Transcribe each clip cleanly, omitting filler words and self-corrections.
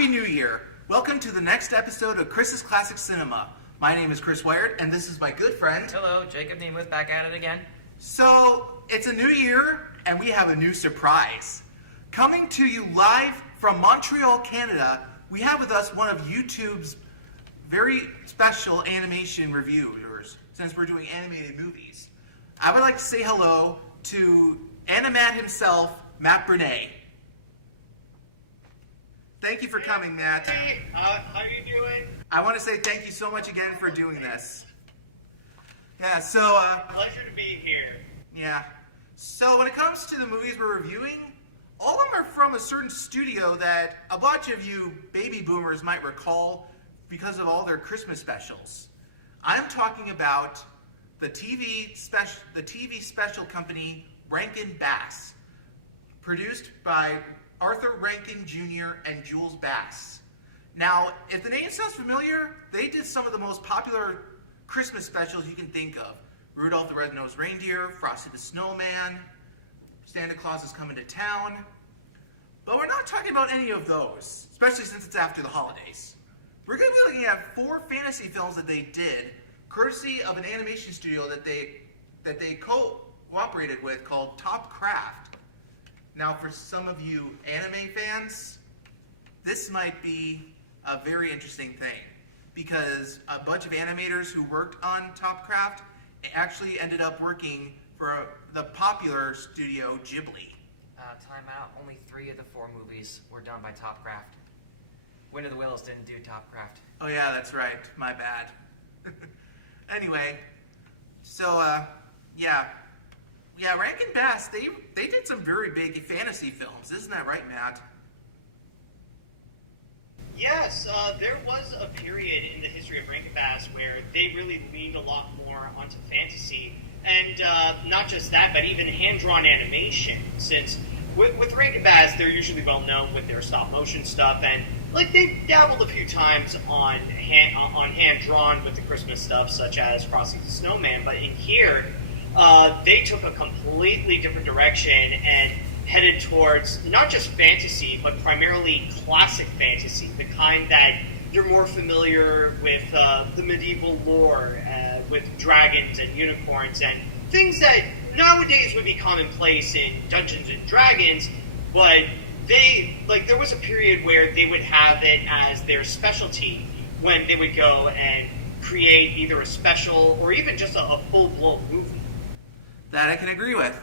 Happy New Year! Welcome to the next episode of Chris's Classic Cinema. My name is Chris Wired, and this is my good friend. Hello, Jacob Nemeth back at it again. So, it's a new year, and we have a new surprise. Coming to you live from Montreal, Canada, we have with us one of YouTube's very special animation reviewers, since we're doing animated movies. I would like to say hello to Animat himself, Matt Bernay. Thank you for coming, Matt. Hey, how you doing? I want to say thank you so much again for doing this. Yeah, so, Pleasure to be here. yeah. So when it comes to the movies we're reviewing, all of them are from a certain studio that a bunch of you baby boomers might recall because of all their Christmas specials. I'm talking about the TV special company Rankin Bass, produced by Arthur Rankin Jr. and Jules Bass. Now, if the name sounds familiar, they did some of the most popular Christmas specials you can think of. Rudolph the Red-Nosed Reindeer, Frosty the Snowman, Santa Claus is Coming to Town. But we're not talking about any of those, especially since it's after the holidays. We're going to be looking at 4 fantasy films that they did, courtesy of an animation studio that they cooperated with called Top Craft. Now, for some of you anime fans, this might be a very interesting thing, because a bunch of animators who worked on Top Craft actually ended up working for the popular studio Ghibli. Time out. Only 3 of the 4 movies were done by Top Craft. Wind of the Willows didn't do Top Craft. Oh yeah, that's right. My bad. Anyway, so yeah, Rankin Bass, they did some very big fantasy films, isn't that right, Matt? Yes, there was a period in the history of Rankin Bass where they really leaned a lot more onto fantasy. And not just that, but even hand-drawn animation, since with Rankin Bass, they're usually well known with their stop-motion stuff, and like they've dabbled a few times on hand-drawn with the Christmas stuff, such as Frosty the Snowman, but in here, they took a completely different direction and headed towards not just fantasy, but primarily classic fantasy, the kind that you're more familiar with the medieval lore, with dragons and unicorns and things that nowadays would be commonplace in Dungeons and Dragons, but there was a period where they would have it as their specialty when they would go and create either a special or even just a full-blown movie. That I can agree with.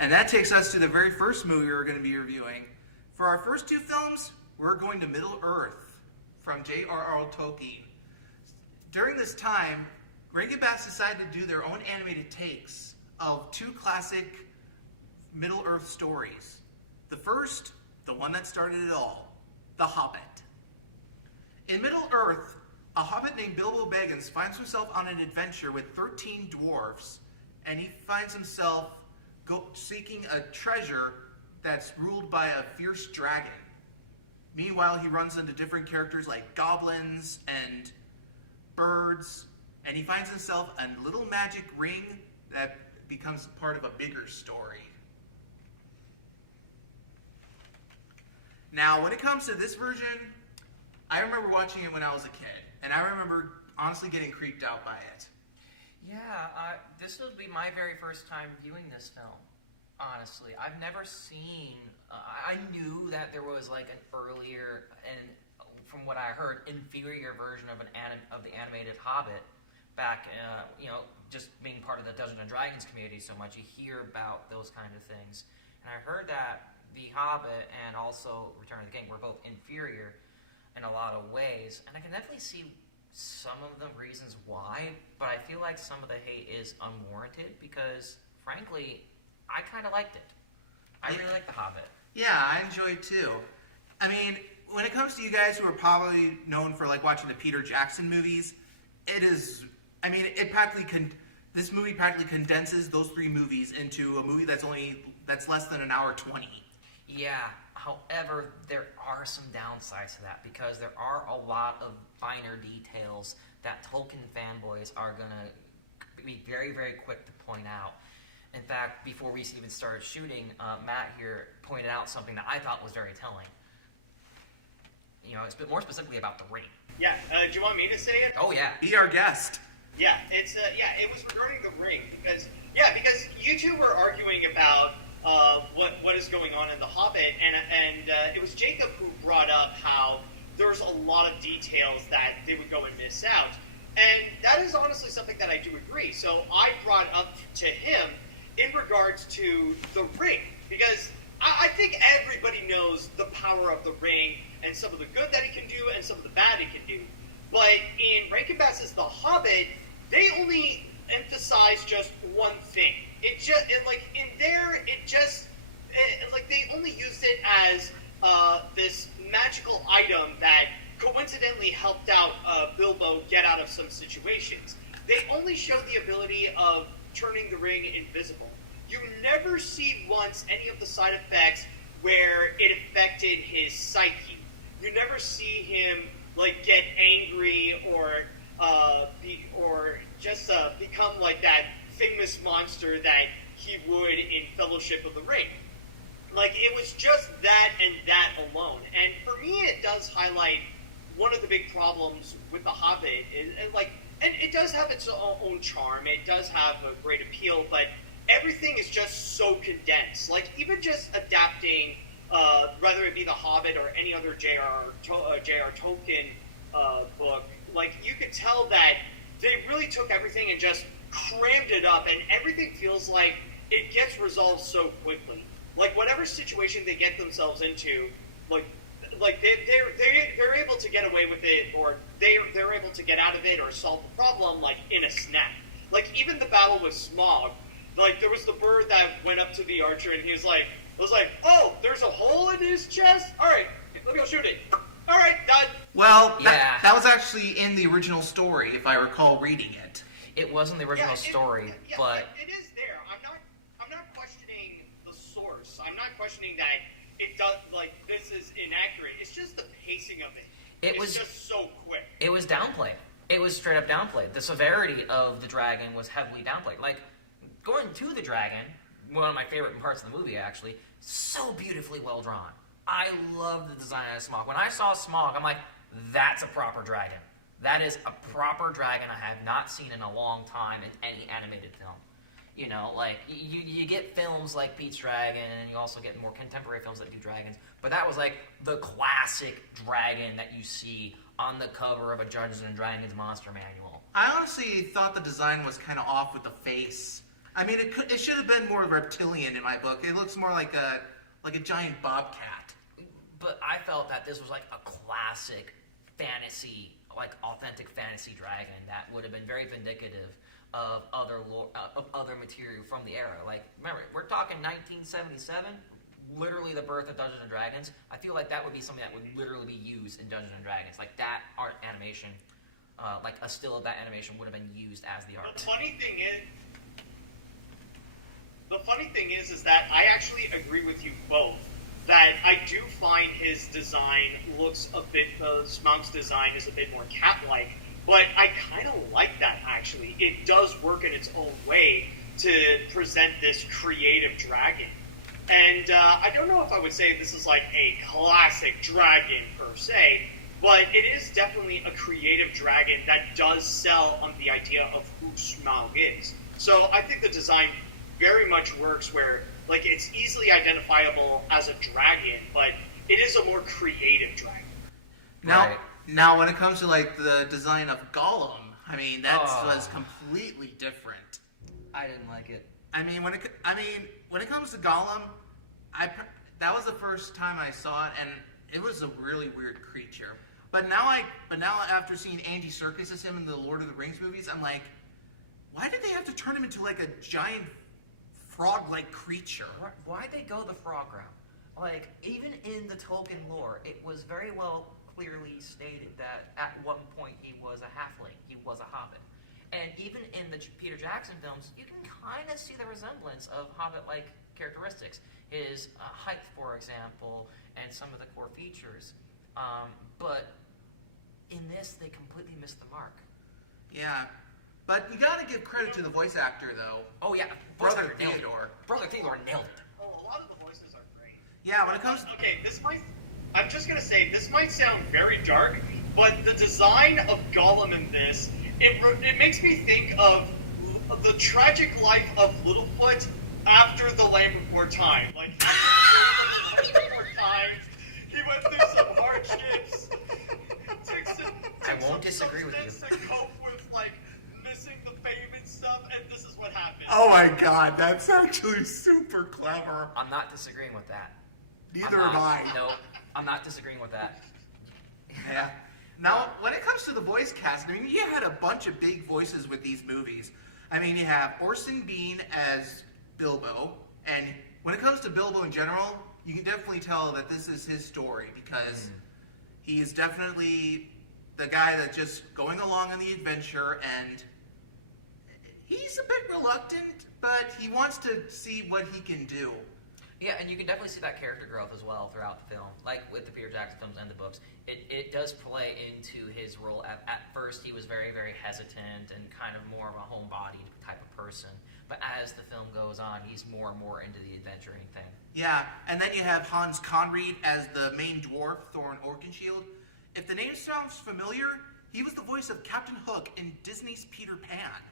And that takes us to the very first movie we're going to be reviewing. For our first 2 films, we're going to Middle-earth from J.R.R. Tolkien. During this time, Rankin Bass decided to do their own animated takes of 2 classic Middle-earth stories. The first, the one that started it all, The Hobbit. In Middle-earth, a hobbit named Bilbo Baggins finds himself on an adventure with 13 dwarves, and he finds himself seeking a treasure that's ruled by a fierce dragon. Meanwhile, he runs into different characters like goblins and birds, and he finds himself a little magic ring that becomes part of a bigger story. Now, when it comes to this version, I remember watching it when I was a kid, and I remember honestly getting creeped out by it. Yeah, this would be my very first time viewing this film, honestly. I've never seen... I knew that there was like an earlier, and from what I heard, inferior version of the animated Hobbit back, just being part of the Dungeons and Dragons community so much, you hear about those kind of things. And I heard that The Hobbit and also Return of the King were both inferior in a lot of ways, and I can definitely see some of the reasons why, but I feel like some of the hate is unwarranted because, frankly, I kind of liked it. I really like The Hobbit. Yeah, I enjoy it too. I mean, when it comes to you guys who are probably known for like watching the Peter Jackson movies, this movie practically condenses those 3 movies into a movie that's less than an hour 20. Yeah, however, there are some downsides to that because there are a lot of finer details that Tolkien fanboys are going to be very, very quick to point out. In fact, before we even started shooting, Matt here pointed out something that I thought was very telling. more specifically about the ring. Yeah, do you want me to say it? Oh yeah. Be our guest. Yeah, it was regarding the ring because you two were arguing about what is going on in The Hobbit, and it was Jacob who brought up how there's a lot of details that they would go and miss out, and that is honestly something that I do agree. So I brought up to him in regards to the ring because I think everybody knows the power of the ring and some of the good that it can do and some of the bad it can do. But in Rankin Bass's The Hobbit, they only emphasize just one thing. They only used it as this magical item that coincidentally helped out Bilbo get out of some situations. They only show the ability of turning the ring invisible. You never see once any of the side effects where it affected his psyche. You never see him get angry or become like that famous monster that he would in Fellowship of the Ring. It was just that and that alone. And for me, it does highlight one of the big problems with The Hobbit. And it does have its own charm. It does have a great appeal, but everything is just so condensed. Even just adapting, whether it be The Hobbit or any other J.R. Tolkien book, you could tell that they really took everything and just crammed it up, and everything feels like it gets resolved so quickly. Whatever situation they get themselves into, they're able to get away with it, or they're able to get out of it or solve the problem in a snap. Even the battle with Smaug, there was the bird that went up to the archer and he was like, oh, there's a hole in his chest? All right, let me go shoot it. All right, done. Well, Yeah. that was actually in the original story, if I recall reading it. It wasn't the original story, but it is there. I'm not questioning the source. I'm not questioning that it does this is inaccurate. It's just the pacing of it. It's just so quick. it was downplayed. It was straight up downplayed. The severity of the dragon was heavily downplayed. Going to the dragon, one of my favorite parts of the movie, actually, so beautifully well drawn. I love the design of Smaug. When I saw Smaug, I'm like, that's a proper dragon. That is a proper dragon I have not seen in a long time in any animated film. You get films like Pete's Dragon, and you also get more contemporary films that do dragons, but that was the classic dragon that you see on the cover of a Dungeons & Dragons monster manual. I honestly thought the design was kind of off with the face. I mean, it should have been more reptilian in my book. It looks more like a giant bobcat. But I felt that this was a classic fantasy, authentic fantasy dragon that would have been very vindicative of other material from the era. Remember, we're talking 1977, literally the birth of Dungeons and Dragons. I feel like that would be something that would literally be used in Dungeons and Dragons. That art animation, a still of that animation would have been used as the art. The funny thing is that I actually agree with you both. That I do find his design looks a bit, Smaug's design is a bit more cat-like, but I kind of like that, actually. It does work in its own way to present this creative dragon. And I don't know if I would say this is a classic dragon per se, but it is definitely a creative dragon that does sell on the idea of who Smaug is. So I think the design very much works where it's easily identifiable as a dragon, but it is a more creative dragon. Now when it comes to the design of Gollum, I mean that was completely different. I didn't like it. I mean when it comes to Gollum, that was the first time I saw it, and it was a really weird creature. But now after seeing Andy Serkis as him in the Lord of the Rings movies, I'm like, why did they have to turn him into a giant frog-like creature? Why'd they go the frog route? Even in the Tolkien lore, it was very well clearly stated that at one point he was a halfling, he was a hobbit. And even in the Peter Jackson films, you can kind of see the resemblance of hobbit-like characteristics. His height, for example, and some of the core features. But in this, they completely missed the mark. Yeah. But you gotta give credit to the voice actor, though. Oh, yeah. Brother Theodore. Brother Theodore nailed it. Oh, a lot of the voices are great. Yeah, when it comes... Okay, this might I'm just gonna say this might sound very dark, but the design of Gollum in this it makes me think of the tragic life of Littlefoot after the Land Before Time. Like before times, he went through some hardships. I won't disagree with you. To cope with like missing the fame and stuff, and this is what happened. Oh my god, that's actually super clever. I'm not disagreeing with that. Neither am I. No, I'm not disagreeing with that. Yeah. Now, when it comes to the voice cast, I mean, you had a bunch of big voices with these movies. I mean, you have Orson Bean as Bilbo, and when it comes to Bilbo in general, you can definitely tell that this is his story because he is definitely the guy that's just going along on the adventure, and he's a bit reluctant, but he wants to see what he can do. Yeah, and you can definitely see that character growth as well throughout the film. Like with the Peter Jackson films and the books, it does play into his role. At first, he was very, very hesitant and kind of more of a homebodied type of person. But as the film goes on, he's more and more into the adventuring thing. Yeah, and then you have Hans Conried as the main dwarf, Thorin Oakenshield. If the name sounds familiar, he was the voice of Captain Hook in Disney's Peter Pan.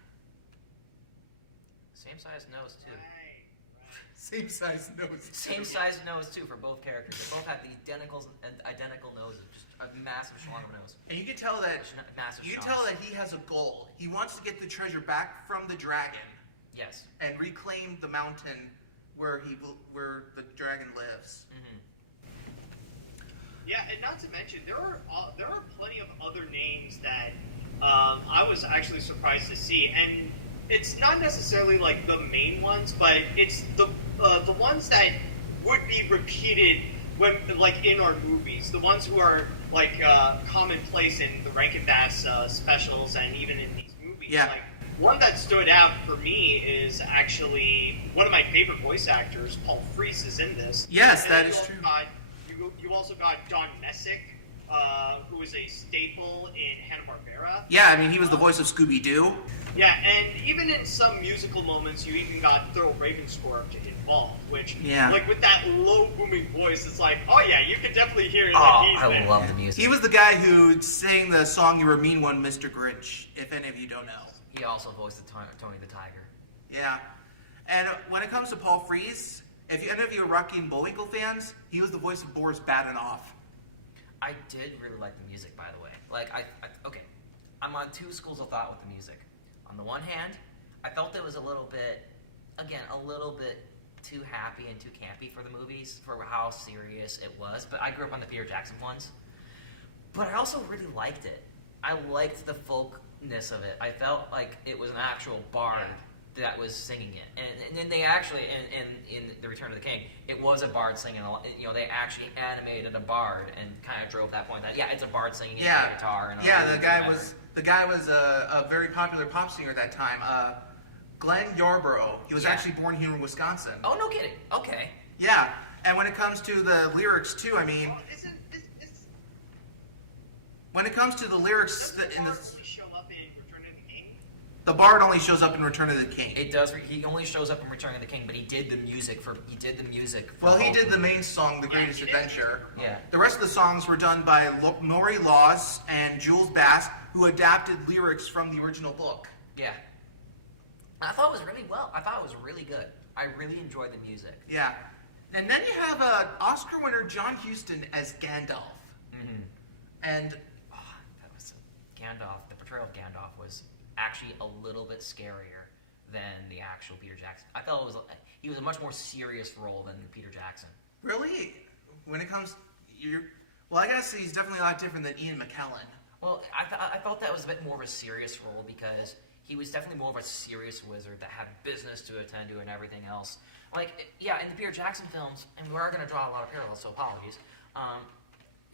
Same size nose, too. Same size nose. Same size nose, too, for both characters. They both have the identical noses. Just a massive schlong of a nose. And you can tell that Massive you can schnoz. tell that he has a goal. He wants to get the treasure back from the dragon Yes. and reclaim the mountain where the dragon lives. Mm-hmm. Yeah, and not to mention there are plenty of other names that I was actually surprised to see, and it's not necessarily like the main ones, but it's the ones that would be repeated when like in our movies, the ones who are like commonplace in the Rankin Bass specials and even in these movies. Yeah. Like, one that stood out for me is actually one of my favorite voice actors, Paul Frees, is in this. Yes, And that then is you true. you also got Don Messick, who is a staple in Hanna-Barbera. Yeah, I mean, he was the voice of Scooby-Doo. Yeah, and even in some musical moments, you even got Thurl Ravenscorp involved, which, Yeah. like, with that low booming voice, it's like, oh yeah, you can definitely hear Oh, that he's I there. love the music. He was the guy who sang the song "You Were a Mean One, Mr. Grinch," if any of you don't know. He also voiced the Tony the Tiger. Yeah. And when it comes to Paul Frees, if any of you are Rocky and Bullwinkle fans, he was the voice of Boris Badenoff. I did really like the music, by the way. Like, okay, I'm on two schools of thought with the music. On the one hand, I felt it was a little bit too happy and too campy for the movies, for how serious it was. But I grew up on the Peter Jackson ones. But I also really liked it. I liked the folkness of it. I felt like it was an actual bard that was singing it. And then they actually, in The Return of the King, it was a bard singing. You know, they actually animated a bard and kind of drove that point that, yeah, it's a bard singing Yeah. a guitar. And Yeah, the guy was a very popular pop singer at that time. Glenn Yarborough. He was Yeah. actually born here in Wisconsin. Oh, no kidding. Okay. Yeah. And when it comes to the lyrics too, I mean, Oh, when it comes to the lyrics does the in bard the only show up in Return of the King? the bard only shows up in Return of the King. It does. He only shows up in Return of the King, but he did the music for. Well, he both did the movies. main song, The Greatest he did. Adventure. Yeah. The rest of the songs were done by Maury Laws and Jules Bass, who adapted lyrics from the original book. Yeah. I thought it was really well. I thought it was really good. I really enjoyed the music. Yeah. And then you have Oscar winner John Huston as Gandalf. Mm-hmm. And That was Gandalf. The portrayal of Gandalf was actually a little bit scarier than the actual Peter Jackson. I felt he was a much more serious role than Peter Jackson. really, when it comes, well, I gotta say he's definitely a lot different than Ian McKellen. Well, I felt that was a bit more of a serious role because he was definitely more of a serious wizard that had business to attend to and everything else. Like, yeah, in the Peter Jackson films, and we are going to draw a lot of parallels, so apologies.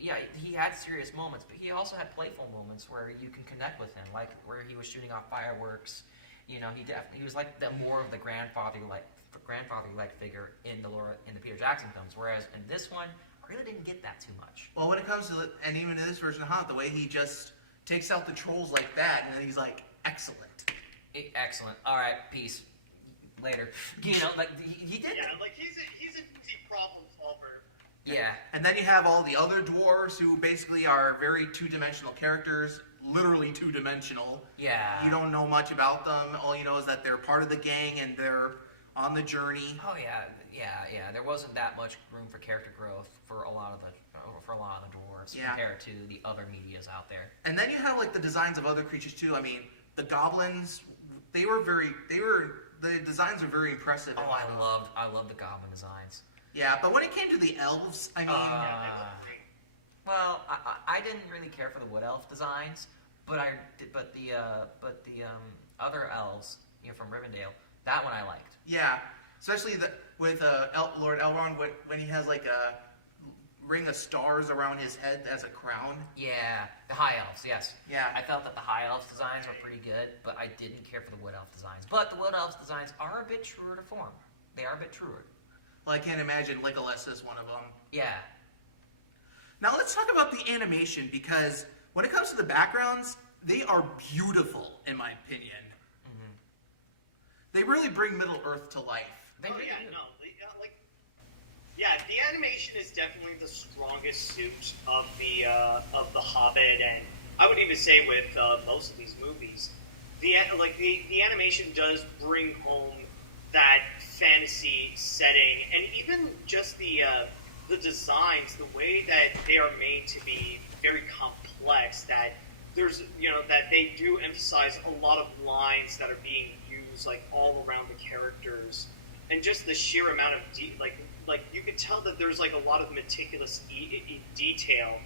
Yeah, he had serious moments, but he also had playful moments where you can connect with him, like where he was shooting off fireworks. You know, he was like more of the grandfather-like figure in the Peter Jackson films, whereas in this one, I really didn't get that too much. Well, when it comes to, and even in this version, the way he just takes out the trolls like that, and then he's like, excellent. Excellent. All right, peace. Later. You know, like he did. Yeah, like he's an easy problem solver. Yeah. And then you have all the other dwarves who basically are very two-dimensional characters, literally two-dimensional. Yeah. You don't know much about them. All you know is that they're part of the gang and they're on the journey. Oh yeah. There wasn't that much room for character growth for a lot of the dwarves Yeah. compared to the other medias out there. And then you have like the designs of other creatures too. I mean, the goblins, the designs are very impressive. Oh, I love the goblin designs. Yeah, but when it came to the elves, I mean, Well, I didn't really care for the wood elf designs, but the other elves, from Rivendell, that one I liked. yeah, especially with Lord Elrond when he has like a ring of stars around his head as a crown. Yeah, the high elves, yes. Yeah. I felt that the high elves designs were pretty good, but I didn't care for the wood elf designs. But the wood elves designs are a bit truer to form. They are a bit truer. Well, I can't imagine Legolas is one of them. Yeah. Now let's talk about the animation, because when it comes to the backgrounds, they are beautiful, in my opinion. Mm-hmm. They really bring Middle Earth to life. They really do. The animation is definitely the strongest suit of the Hobbit, and I would even say with most of these movies, the animation does bring home that fantasy setting, and even just the designs, the way that they are made to be very complex. That there's that they do emphasize a lot of lines that are being used like all around the characters, and just the sheer amount of you could tell that there's like a lot of meticulous detail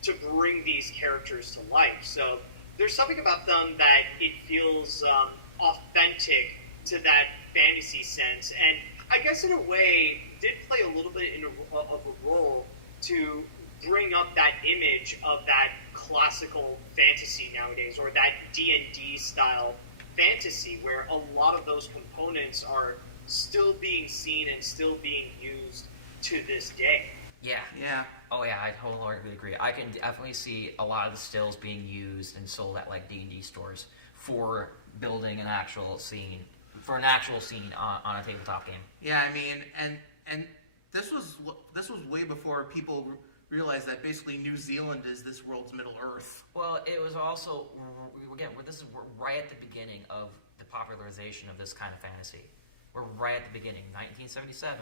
to bring these characters to life. So there's something about them that it feels authentic to that fantasy sense, and I guess in a way did play a little bit of a role to bring up that image of that classical fantasy nowadays, or that D&D style fantasy, where a lot of those components are still being seen and still being used to this day. Yeah. Yeah. Oh yeah, I wholeheartedly agree. I can definitely see a lot of the stills being used and sold at like D&D stores for building an actual scene, on a tabletop game. Yeah, I mean, and this was way before people realized that basically New Zealand is this world's Middle Earth. Well, it was also, again, this is right at the beginning of the popularization of this kind of fantasy. We're right at the beginning, 1977.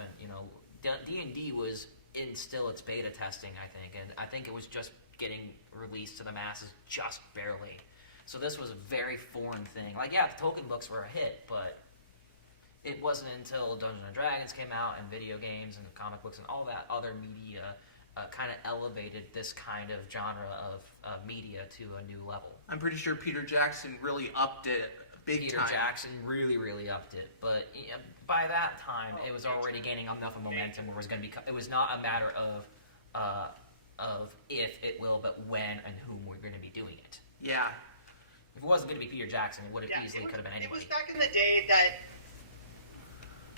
D&D was still its beta testing, I think, and I think it was just getting released to the masses just barely. So this was a very foreign thing. Like, yeah, the Tolkien books were a hit, but it wasn't until Dungeons and Dragons came out, and video games and comic books and all that other media kind of elevated this kind of genre of media to a new level. I'm pretty sure Peter Jackson really upped it big Peter time. Jackson really upped it, but by that time it was already gaining enough of momentum where it was going to be. It was not a matter of if it will, but when and whom we're going to be doing it. Yeah. If it wasn't going to be Peter Jackson, it would have easily could have been anybody. It was back in the day that.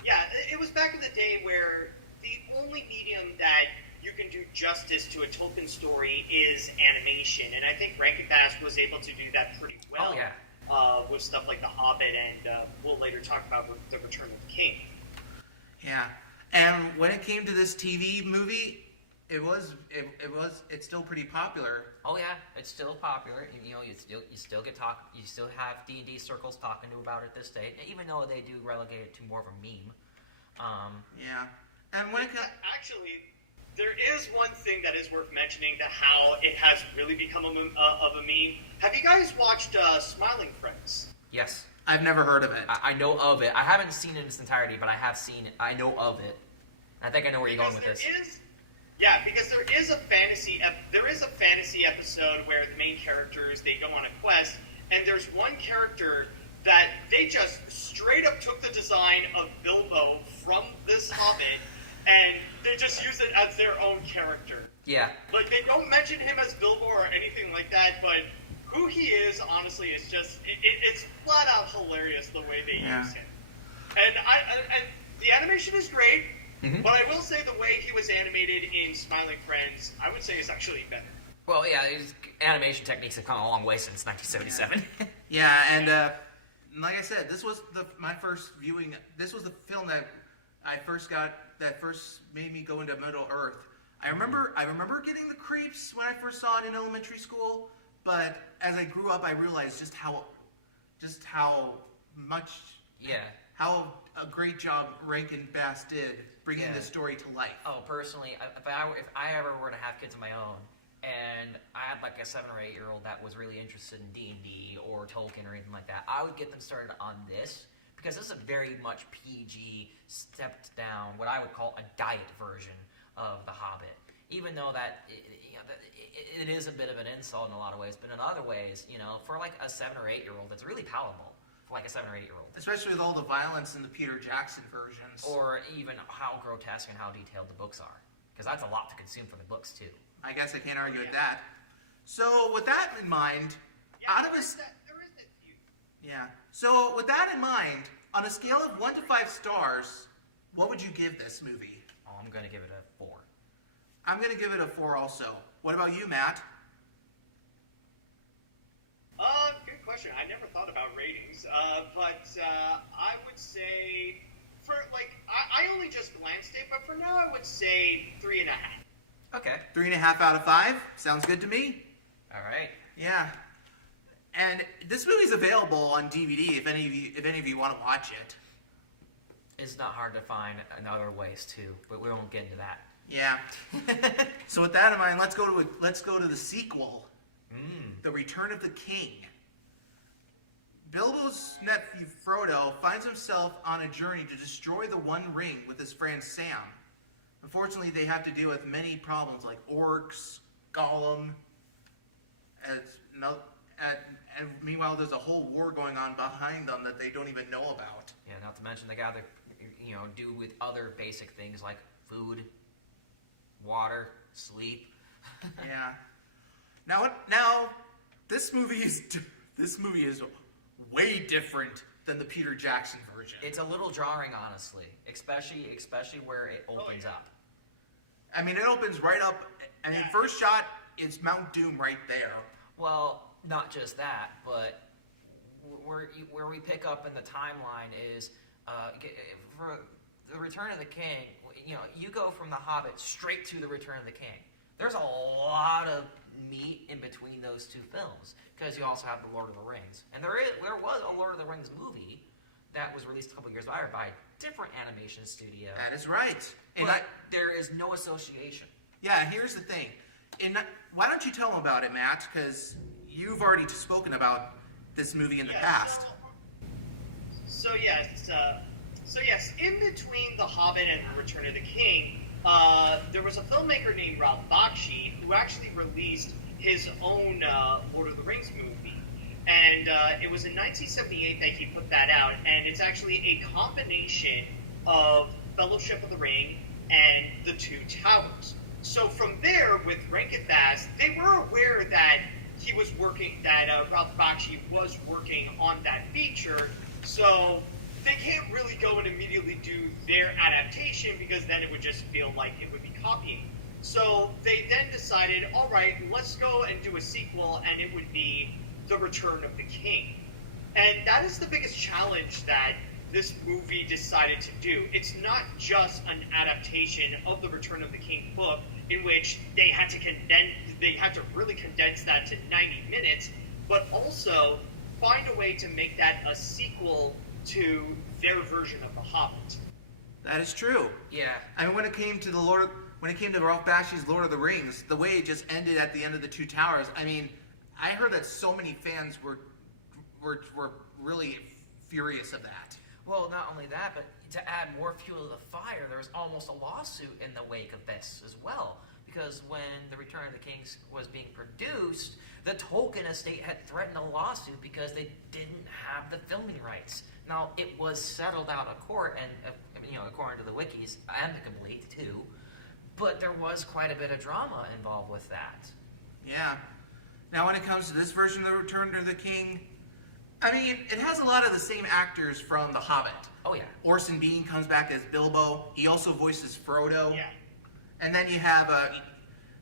Yeah, it was back in the day where the only medium that you can do justice to a Tolkien story is animation, and I think Rankin Bass was able to do that pretty well. Oh, yeah. With stuff like The Hobbit, and we'll later talk about The Return of the King. Yeah. And when it came to this TV movie, it's still pretty popular. Oh yeah, it's still popular. You still have D&D circles talking about it this day, even though they do relegate it to more of a meme. Yeah. And when it Actually, there is one thing that is worth mentioning, that how it has really become of a meme. Have you guys watched Smiling Friends? Yes, I've never heard of it. I know of it. I haven't seen it in its entirety, but I have seen it. I know of it. I think I know where you're going with this. Because there is a fantasy episode where the main characters, they go on a quest, and there's one character that they just straight up took the design of Bilbo from this Hobbit, and they just use it as their own character. Yeah. Like, they don't mention him as Bilbo or anything like that, but who he is, honestly, is just, it's flat out hilarious the way they use him. And the animation is great. Mm-hmm. But I will say the way he was animated in Smiling Friends, I would say is actually better. Well, yeah, animation techniques have come a long way since 1977. Yeah, and like I said, this was my first viewing. This was the film that I first got that first made me go into Middle Earth. I remember getting the creeps when I first saw it in elementary school, but as I grew up, I realized just how much Yeah. how a great job Rankin Bass did bringing Yeah. this story to life. Oh, personally, if I ever were to have kids of my own, and I had like a 7 or 8 year old that was really interested in D&D or Tolkien or anything like that, I would get them started on this, because this is a very much PG, stepped down, what I would call a diet version of The Hobbit. Even though that it is a bit of an insult in a lot of ways, but in other ways, for like a 7 or 8 year old, it's really palatable for like a 7 or 8 year old. Especially with all the violence in the Peter Jackson versions. Or even how grotesque and how detailed the books are, because that's a lot to consume for the books too. I guess I can't argue with that. So with that in mind, There is that feud. yeah. So with that in mind, on a scale of 1 to 5 stars, what would you give this movie? Oh, I'm gonna give it a 4. I'm going to give it a 4 also. What about you, Matt? Good question. I never thought about ratings, but I would say I only just glanced it, but for now I would say 3.5. Okay. 3.5 out of 5. Sounds good to me. All right. Yeah. And this movie's available on DVD if any of you want to watch it. It's not hard to find in other ways too, but we won't get into that. Yeah. So with that in mind, let's go to the sequel, The Return of the King. Bilbo's nephew Frodo finds himself on a journey to destroy the One Ring with his friend Sam. Unfortunately, they have to deal with many problems like orcs, Gollum, and meanwhile there's a whole war going on behind them that they don't even know about. Yeah, not to mention they gotta, do with other basic things like food, water, sleep. Yeah. Now, this movie is way different than the Peter Jackson version. It's a little jarring, honestly, especially where it opens up. I mean, it opens right up. I mean, first shot, it's Mount Doom right there. Well, not just that, but where we pick up in the timeline is for the Return of the King. You go from the Hobbit straight to the Return of the King. There's a lot of meat in between those two films, because you also have the Lord of the Rings, and there was a Lord of the Rings movie that was released a couple years later by a different animation studio. That is right. But there is no association. Yeah, here's the thing. Why don't you tell them about it, Matt? Because you've already spoken about this movie in the past. So yes, in between The Hobbit and The Return of the King, there was a filmmaker named Ralph Bakshi who actually released his own Lord of the Rings movie. And it was in 1978 that he put that out, and it's actually a combination of Fellowship of the Ring and The Two Towers. So from there, with Rankin Bass, they were aware that Ralph Bakshi was working on that feature, so they can't really go and immediately do their adaptation, because then it would just feel like it would be copying. So they then decided, all right, let's go and do a sequel, and it would be The Return of the King. And that is the biggest challenge that this movie decided to do. It's not just an adaptation of the Return of the King book, in which they had to really condense that to 90 minutes, but also find a way to make that a sequel to their version of The Hobbit. That is true. Yeah. I mean, when it came to Ralph Bakshi's Lord of the Rings, the way it just ended at the end of The Two Towers, I mean, I heard that so many fans were really furious of that. Well, not only that, but to add more fuel to the fire, there was almost a lawsuit in the wake of this as well. Because when The Return of the King was being produced, the Tolkien estate had threatened a lawsuit because they didn't have the filming rights. Now, it was settled out of court, and according to the wikis, amicably too. But there was quite a bit of drama involved with that. Yeah. Now, when it comes to this version of The Return of the King, I mean, it has a lot of the same actors from The Hobbit. Oh, yeah. Orson Bean comes back as Bilbo. He also voices Frodo. Yeah. And then you have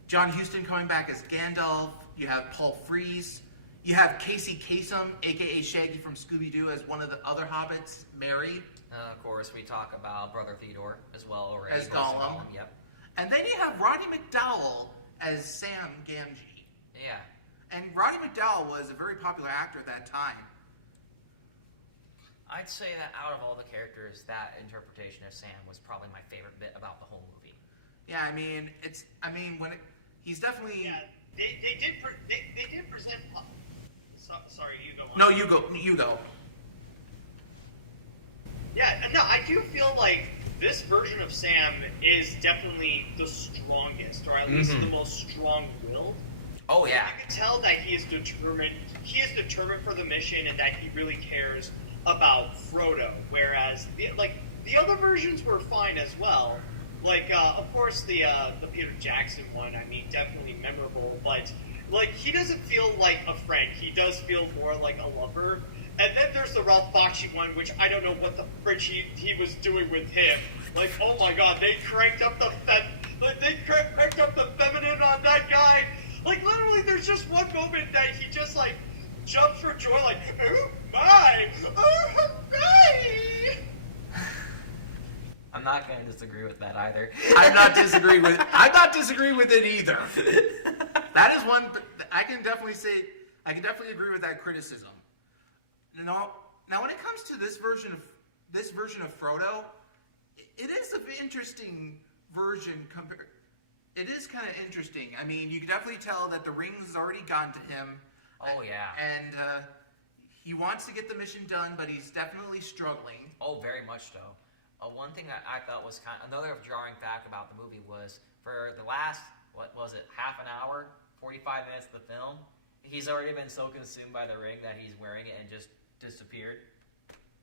John Huston coming back as Gandalf. You have Paul Frees. You have Casey Kasem, a.k.a. Shaggy from Scooby-Doo, as one of the other hobbits, Merry. Of course, we talk about Brother Theodore as well, or As Gollum. Yep. And then you have Roddy McDowall as Sam Gamgee. Yeah. And Roddy McDowall was a very popular actor at that time. I'd say that out of all the characters, that interpretation of Sam was probably my favorite bit about the whole movie. Yeah, he's definitely. Yeah, they did present. Sorry, you go on. No, you go. Yeah, no, I do feel like this version of Sam is definitely the strongest, or at least the most strong-willed. Oh yeah. You can tell that he is determined. He is determined for the mission, and that he really cares about Frodo. Whereas the other versions were fine as well. Like, of course, the Peter Jackson one. I mean, definitely memorable. But like, he doesn't feel like a friend. He does feel more like a lover. And then there's the Ralph Bakshi one, which I don't know what the fridge he was doing with him. Like, oh my god, they cranked up the cranked up the feminine on that guy. Like, literally, there's just one moment that he just like jumps for joy, like, oh my, I'm not going to disagree with that either. I'm not disagreeing with it either. That is one I can definitely agree with that criticism. Now when it comes to this version of Frodo, it is an interesting version. It is kind of interesting. I mean, you can definitely tell that the ring's already gotten to him. Oh yeah. And he wants to get the mission done, but he's definitely struggling. Oh, very much so. One thing that I thought was another jarring fact about the movie was for the last, what was it, half an hour, 45 minutes of the film, he's already been so consumed by the ring that he's wearing it and just disappeared.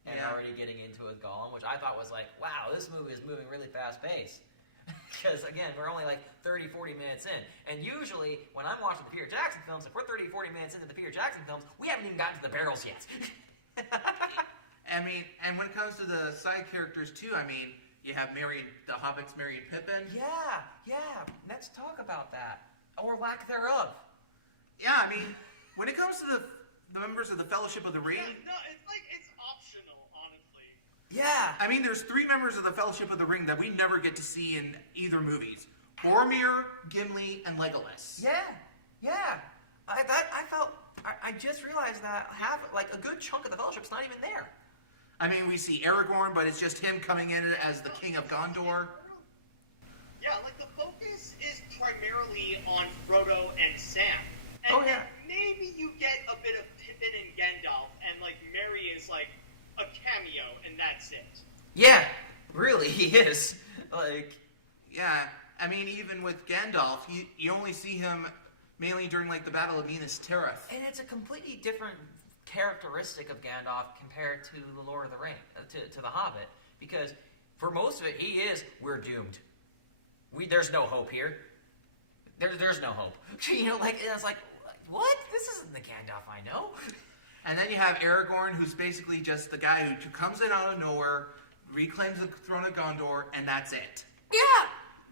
And already getting into a golem, which I thought was like, wow, this movie is moving really fast paced. Because, again, we're only like 30, 40 minutes in. And usually, when I'm watching the Peter Jackson films, if we're 30, 40 minutes into the Peter Jackson films, we haven't even gotten to the barrels yet. I mean, and when it comes to the side characters, too, I mean, you have the Hobbits, Merry and Pippin. Yeah. Let's talk about that. Or lack thereof. Yeah, I mean, when it comes to the members of the Fellowship of the Ring... Yeah, no, it's optional, honestly. Yeah. I mean, there's 3 members of the Fellowship of the Ring that we never get to see in either movies. Boromir, Gimli, and Legolas. Yeah. I just realized that a good chunk of the Fellowship's not even there. I mean, we see Aragorn, but it's just him coming in as the King of Gondor. Yeah, like the focus is primarily on Frodo and Sam. And Oh, yeah. maybe you get a bit of Pippin and Gandalf, and like Merry is like a cameo, and that's it. Yeah, really, he is. Like, Yeah, I mean, even with Gandalf, you only see him mainly during like the Battle of Minas Tirith. and it's a completely different characteristic of Gandalf compared to the Lord of the Rings, to the Hobbit, because for most of it, he is, we're doomed. There's no hope here. There's no hope. You know, like, it's like, what? This isn't the Gandalf I know. And then you have Aragorn, who's basically just the guy who comes in out of nowhere, reclaims the throne of Gondor, and that's it. Yeah.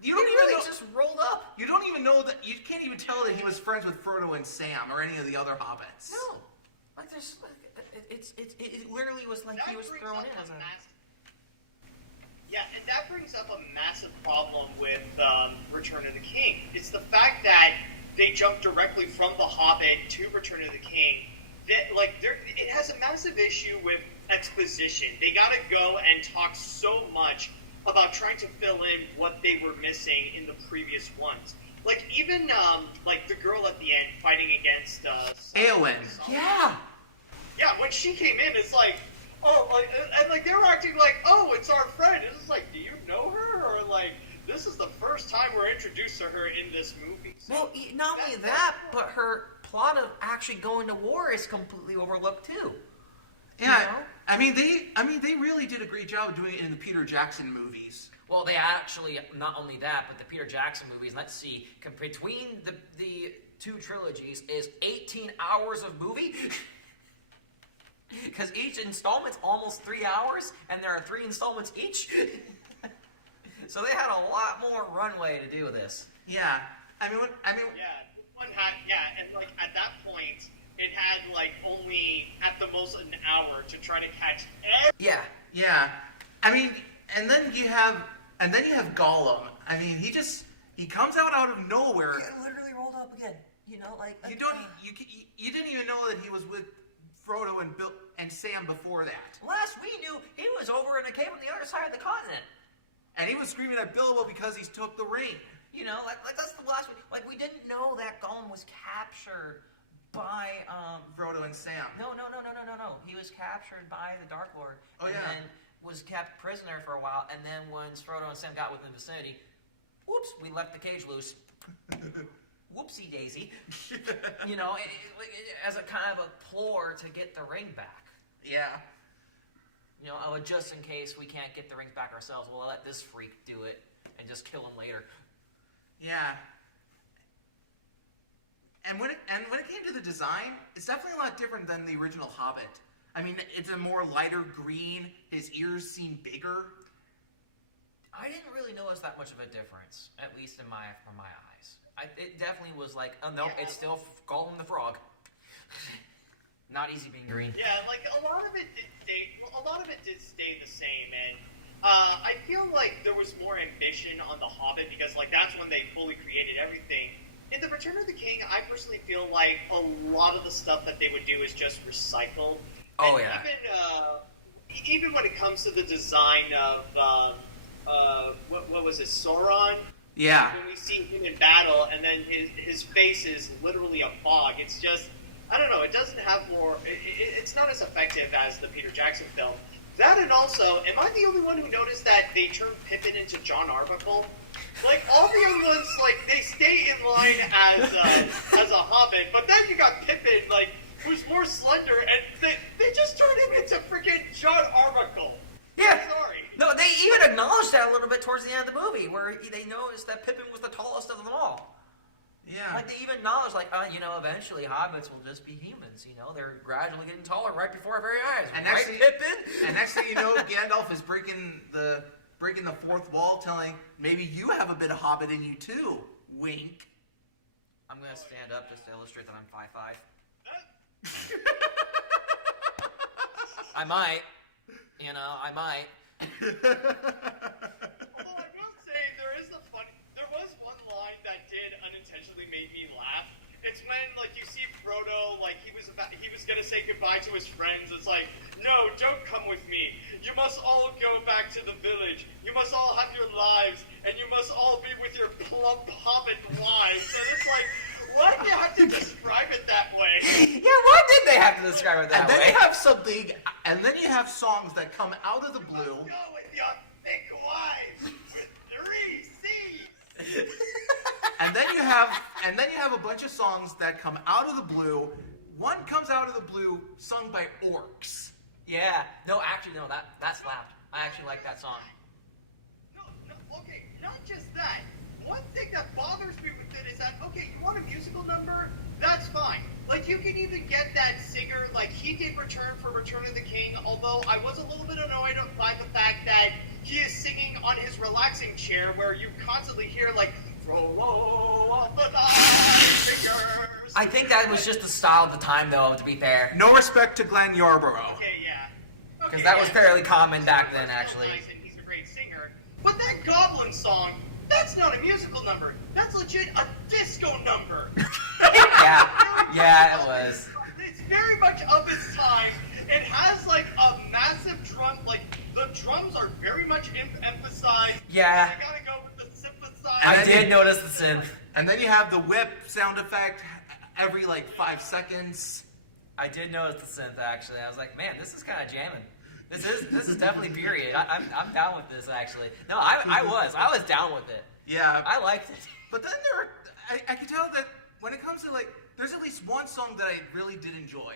You don't He even really know. just rolled up. You don't even know that. You can't even tell that he was friends with Frodo and Sam or any of the other hobbits. No. Like, there's, it literally was like he was thrown in as a... Yeah, and that brings up a massive problem with Return of the King. It's the fact that they jump directly from The Hobbit to Return of the King. That, like, it has a massive issue with exposition. They gotta go and talk so much about trying to fill in what they were missing in the previous ones. Like, even, like, the girl at the end fighting against, Eowyn. Yeah. Yeah, when she came in, it's like, oh, like, and like they were acting like, oh, it's our friend. It's like, do you know her? Or like, this is the first time we're introduced to her in this movie. So Well, not only that, but her plot of actually going to war is completely overlooked too. Yeah, You know? I mean, they really did a great job doing it in the Peter Jackson movies. Well, they actually, not only that, but the Peter Jackson movies, let's see, between the 2 trilogies is 18 hours of movie. Because each installment's almost 3 hours, and there are 3 installments each. So they had a lot more runway to do this. Yeah, yeah, one had, and like at that point, it had like only at the most an hour to try to catch Yeah. yeah. I mean, and then you have Gollum. I mean, He comes out of nowhere. He literally rolled up again. You know, like You didn't even know that he was with Frodo and Bill and Sam before that. last we knew, he was over in a cave on the other side of the continent. And he was screaming at Bilbo because he took the ring. You know, like that's the last. Like we didn't know that Gollum was captured by Frodo and Sam. No. He was captured by the Dark Lord. Oh, and yeah. then was kept prisoner for a while. And then once Frodo and Sam got within the vicinity, whoops, we left the cage loose. Whoopsie daisy. You know, as a kind of a ploy to get the ring back. Yeah. You know, just in case we can't get the rings back ourselves, we'll let this freak do it and just kill him later. Yeah. And when it came to the design, it's definitely a lot different than the original Hobbit. I mean, it's a more lighter green. His ears seem bigger. I didn't really notice that much of a difference, at least from my eyes. It definitely was like, oh no, it's still Gollum the Frog. Not easy being green. Yeah, like a lot of it did stay the same, and I feel like there was more ambition on the Hobbit because like that's when they fully created everything. In the Return of the King, I personally feel like a lot of the stuff that they would do is just recycled. Oh, and yeah. Even when it comes to the design of what was it, Sauron? Yeah. When we see him in battle, and then his face is literally a fog. It's just, I don't know. It doesn't have more. It's not as effective as the Peter Jackson film. That, and also, am I the only one who noticed that they turned Pippin into John Arbuckle? Like all the other ones, like they stay in line as a Hobbit, but then you got Pippin, like who's more slender, and they just turned him into freaking John Arbuckle. Yeah. I'm sorry. No, they even acknowledged that a little bit towards the end of the movie, where they noticed that Pippin was the tallest of them all. Yeah. Like, they even acknowledged, like, you know, eventually hobbits will just be humans, you know? They're gradually getting taller right before our very eyes. And right, next thing- Pippin? And next thing you know, Gandalf is breaking the fourth wall, telling maybe you have a bit of Hobbit in you too. Wink. I'm going to stand up just to illustrate that I'm 5'5". I might. You know, I might. Although I will say there was one line that did unintentionally make me laugh. It's when like you see Frodo, like he was gonna say goodbye to his friends. It's like, no, don't come with me. You must all go back to the village. You must all have your lives, and you must all be with your plump hobbit wives. And it's like, why do you have to describe it that way? Yeah, why did they have to describe it that And then way? you have something, and then you have songs that come out of the blue. Go with your thick wives with 3 C's. And then you have a bunch of songs that come out of the blue. One comes out of the blue, sung by orcs. Yeah. No, actually, no, that slapped. I actually like that song. No, okay, not just that. One thing that bothers me with it is that, okay, you want a musical number? That's fine. Like, you can even get that singer, like, he did Return of the King, although I was a little bit annoyed by the fact that he is singing on his relaxing chair, where you constantly hear, like, Frollo of the Night Singers. I think that was just the style of the time, though, to be fair. No respect to Glenn Yarborough. Okay, yeah. Because that was fairly common back then, Nice, actually. and he's a great singer. But that Goblin song, that's not a musical number. That's legit a disco number. Yeah, it was. It's very much of its time. It has like a massive drum. Like the drums are very much emphasized. Yeah. You gotta go with the synthesizer. I did notice the synth. And then you have the whip sound effect every like 5 seconds. I did notice the synth, actually. I was like, man, this is kind of jamming. This is definitely period. I'm down with this, actually. No, I was down with it. Yeah. I liked it. But then I can tell that when it comes to like, there's at least one song that I really did enjoy,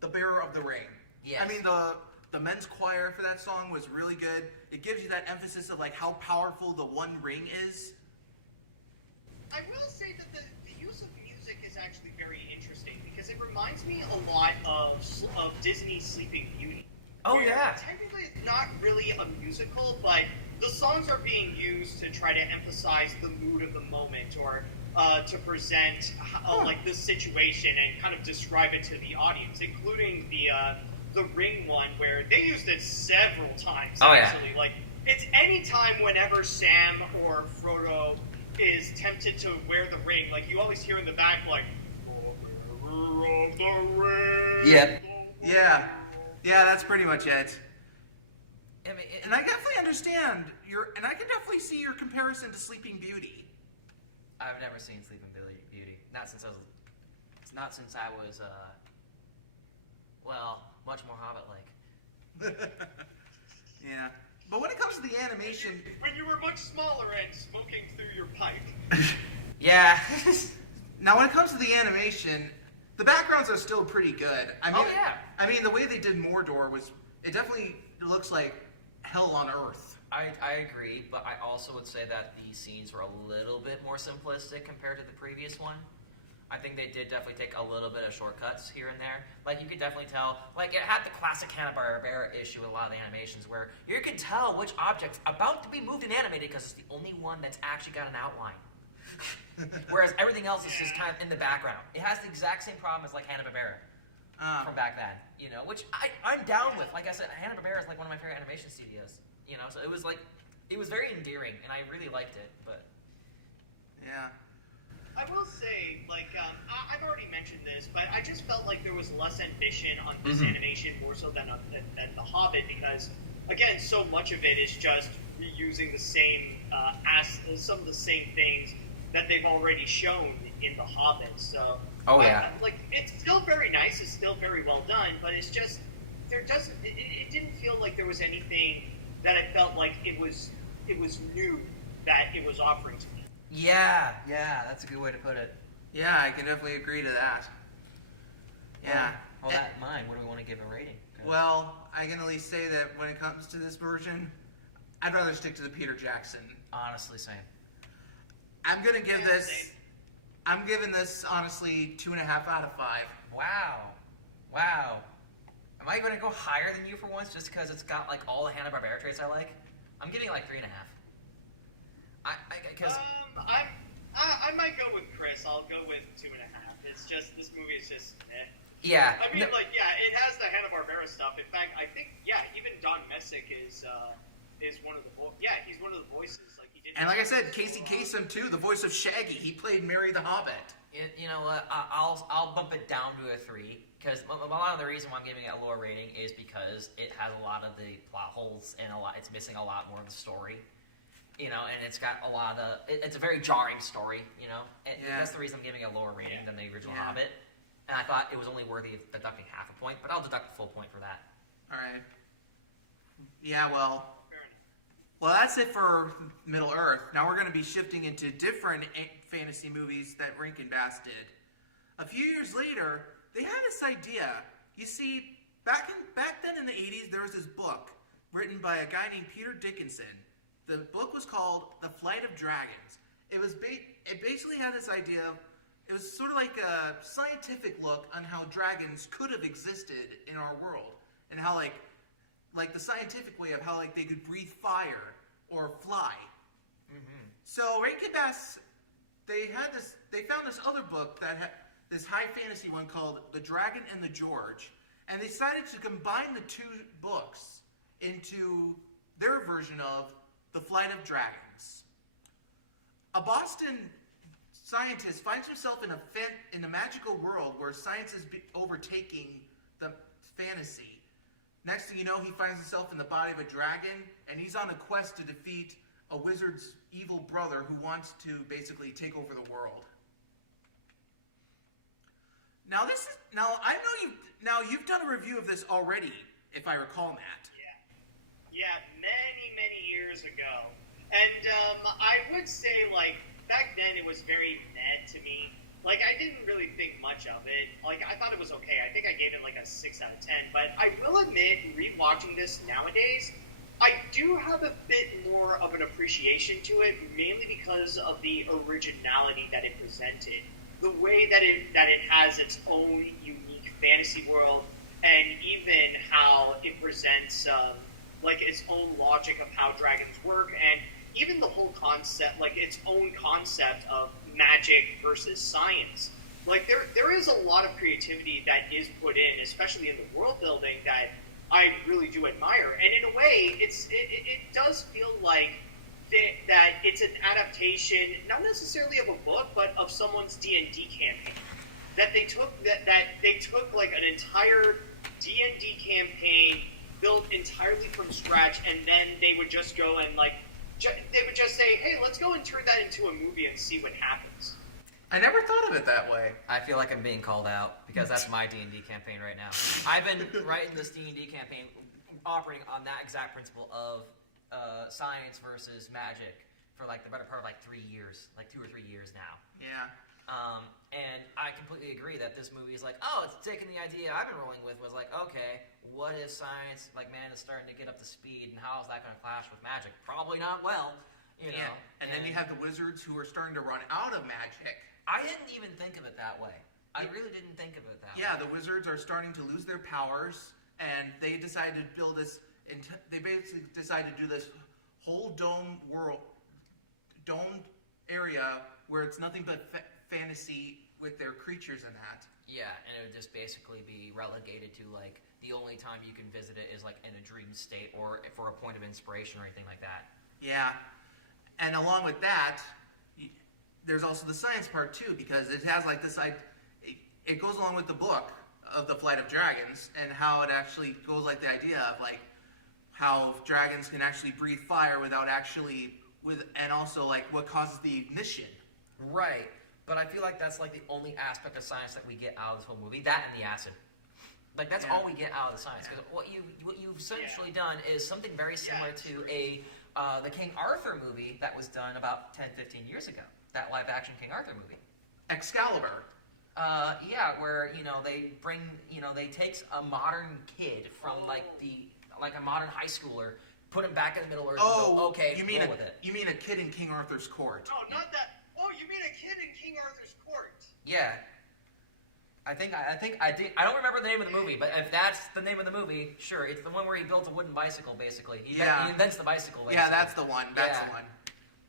"The Bearer of the Ring." Yes. I mean the men's choir for that song was really good. It gives you that emphasis of like how powerful the One Ring is. I will say that the use of music is actually very interesting because it reminds me a lot of Disney's Sleeping Beauty. Oh, where yeah. Technically, it's not really a musical, but the songs are being used to try to emphasize the mood of the moment or to present like the situation and kind of describe it to the audience, including the Ring one where they used it several times. Oh, yeah. Actually, like it's any time whenever Sam or Frodo is tempted to wear the ring. Like, you always hear in the back, like, "Wearer of the ring." Yep. Yeah. Yeah, that's pretty much it. I mean, And I definitely understand and I can definitely see your comparison to Sleeping Beauty. I've never seen Sleeping Beauty. Not since I was, well, much more Hobbit-like. Yeah. But when it comes to the animation, When you were much smaller and smoking through your pipe. Yeah. now when it comes to the animation, the backgrounds are still pretty good. I mean, Oh, yeah. I mean, the way they did Mordor it definitely looks like hell on earth. I agree, but I also would say that the scenes were a little bit more simplistic compared to the previous one. I think they did definitely take a little bit of shortcuts here and there. Like, you could definitely tell, like, it had the classic Hanna-Barbera issue with a lot of the animations where you can tell which object's about to be moved and animated because it's the only one that's actually got an outline. Whereas everything else is just kind of in the background. It has the exact same problem as, like, Hanna-Barbera from back then, you know, which I'm down with. Like I said, Hanna-Barbera is, like, one of my favorite animation studios, you know, so it was, like, it was very endearing, and I really liked it, but... Yeah. I will say, like, I've already mentioned this, but I just felt like there was less ambition on this animation more so than The Hobbit, because, again, so much of it is just reusing the same, some of the same things that they've already shown in The Hobbit. So, like, it's still very nice, it's still very well done, but it's just, it didn't feel like there was anything that it felt like it was new that it was offering to me. Yeah, that's a good way to put it. Yeah, I can definitely agree to that. Yeah. Well, that in mind, what do we want to give a rating? Well, I can at least say that when it comes to this version, I'd rather stick to the Peter Jackson. Honestly, same. I'm gonna give this. I'm giving this honestly 2.5 out of 5. Wow. Am I going to go higher than you for once just because it's got like all the Hanna-Barbera traits I like? I'm giving it like 3.5. I might go with Chris. I'll go with 2.5. It's just, this movie is just, Yeah. I mean, it has the Hanna-Barbera stuff. In fact, I think, even Don Messick is one of the he's one of the voices. Like, he did. And like I said, Casey Kasem too, the voice of Shaggy. He played Merry the Hobbit. You know what? I'll bump it down to a 3 because a lot of the reason why I'm giving it a lower rating is because it has a lot of the plot holes and it's missing a lot more of the story. You know, and it's got a lot of it's a very jarring story, you know. And that's the reason I'm giving it a lower rating than the original Hobbit. And I thought it was only worthy of deducting half a point, but I'll deduct a full point for that. All right. Yeah, well, that's it for Middle Earth. Now we're going to be shifting into different fantasy movies that Rankin Bass did. A few years later, they had this idea. You see, back then in the 80s, there was this book written by a guy named Peter Dickinson. The book was called The Flight of Dragons. It basically had this idea of, it was sort of like a scientific look on how dragons could have existed in our world. And how like the scientific way of how like they could breathe fire or fly. Mm-hmm. So Rankin Bass, they found this other book that had this high fantasy one called The Dragon and the George. And they decided to combine the two books into their version of The Flight of Dragons. A Boston scientist finds himself in a magical world where science is overtaking the fantasy. Next thing you know, he finds himself in the body of a dragon, and he's on a quest to defeat a wizard's evil brother who wants to basically take over the world. Now you've done a review of this already, if I recall, Matt. Yeah, many years ago. And I would say, like, back then it was very meh to me. Like, I didn't really think much of it. Like, I thought it was okay. I think I gave it like a 6 out of 10. But I will admit, rewatching this nowadays, I do have a bit more of an appreciation to it, mainly because of the originality that it presented. The way that it has its own unique fantasy world, and even how it presents like its own logic of how dragons work, and even the whole concept, like its own concept of magic versus science. Like there is a lot of creativity that is put in, especially in the world building, that I really do admire. And in a way, it does feel like that it's an adaptation, not necessarily of a book, but of someone's D&D campaign. That they took like an entire D&D campaign built entirely from scratch, and then they would just go and they would just say, "Hey, let's go and turn that into a movie and see what happens." I never thought of it that way. I feel like I'm being called out because that's my D&D campaign right now. I've been writing this D&D campaign operating on that exact principle of science versus magic for like the better part of like 3 years, like 2 or 3 years now. Yeah. And I completely agree that this movie is like, oh, it's taking the idea I've been rolling with was like, okay, what if science, like man is starting to get up to speed, and how is that going to clash with magic? Probably not well, you know. Yeah. And then you have the wizards who are starting to run out of magic. I didn't even think of it that way. I really didn't think of it that way. Yeah, the wizards are starting to lose their powers, and they decided to build this. They basically decided to do this whole domed area where it's nothing but fantasy with their creatures in that. Yeah, and it would just basically be relegated to like the only time you can visit it is like in a dream state or for a point of inspiration or anything like that. Yeah, and along with that, there's also the science part too, because it has like this. It goes along with the book of the Flight of Dragons and how it actually goes like the idea of like how dragons can actually breathe fire without actually and also like what causes the ignition. Right. But I feel like that's like the only aspect of science that we get out of this whole movie. That and the acid. Like that's all we get out of the science. Because what you've essentially done is something very similar to the King Arthur movie that was done about 10, 15 years ago. That live action King Arthur movie. Excalibur. Yeah, where they takes a modern kid from like a modern high schooler, put him back in the Middle Earth. Oh, and go, okay, you mean roll with it. You mean a kid in King Arthur's court? Oh, not that. Oh, you mean a kid in King Arthur's court? Yeah. I don't remember the name of the movie, but if that's the name of the movie, sure. It's the one where he built a wooden bicycle, basically. He invents the bicycle, basically. Yeah, that's the one. That's the one.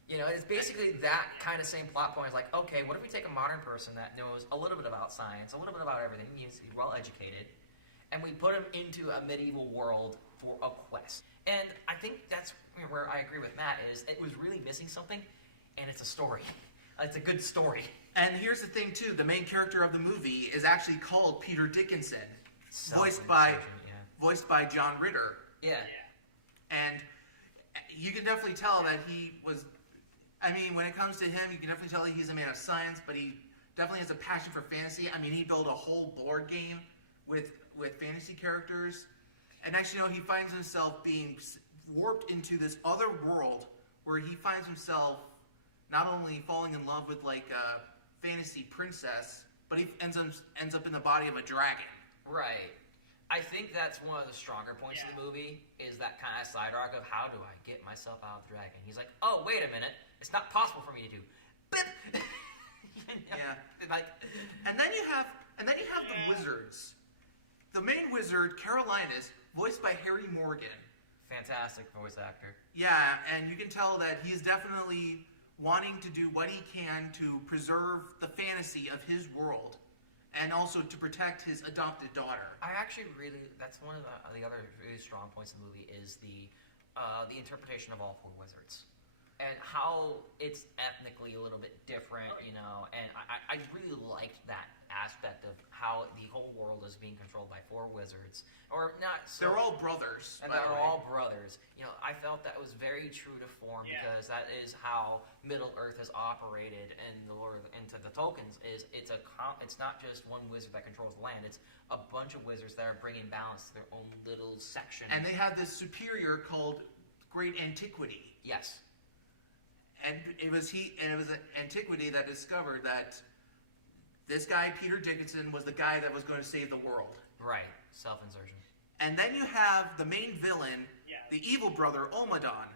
You know, it's basically that kind of same plot point. It's like, okay, what if we take a modern person that knows a little bit about science, a little bit about everything, he's well educated, and we put him into a medieval world for a quest. And I think that's where I agree with Matt, is it was really missing something, and it's a story. It's a good story. And here's the thing, too. The main character of the movie is actually called Peter Dickinson, voiced by John Ritter. Yeah. And you can definitely tell that he was... I mean, when it comes to him, you can definitely tell he's a man of science, but he definitely has a passion for fantasy. I mean, he built a whole board game with fantasy characters. And actually, he finds himself being warped into this other world where he finds himself not only falling in love with like a fantasy princess, but he ends up in the body of a dragon. Right. I think that's one of the stronger points of the movie, is that kind of side arc of how do I get myself out of the dragon. He's like, oh, wait a minute. It's not possible for me to do. Bip! Yeah. Like, and then you have the wizards. The main wizard, Carolinus, voiced by Harry Morgan. fantastic voice actor. Yeah, and you can tell that he's definitely wanting to do what he can to preserve the fantasy of his world, and also to protect his adopted daughter. I actually really, that's one of the other really strong points in the movie, is the interpretation of all four wizards. And how it's ethnically a little bit different, you know, and I really liked that aspect of how the whole world is being controlled by four wizards. Or not so... They're all brothers, And by the they're way. all brothers. You know, I felt that was very true to form, because that is how Middle Earth has operated in the Lord into the Tolkien's, is it's not just one wizard that controls the land, it's a bunch of wizards that are bringing balance to their own little section. And they have this superior called Great Antiquity. Yes. And it was an Antiquity that discovered that this guy, Peter Dickinson, was the guy that was going to save the world. Right. Self-insertion. And then you have the main villain, the evil brother, Omadon,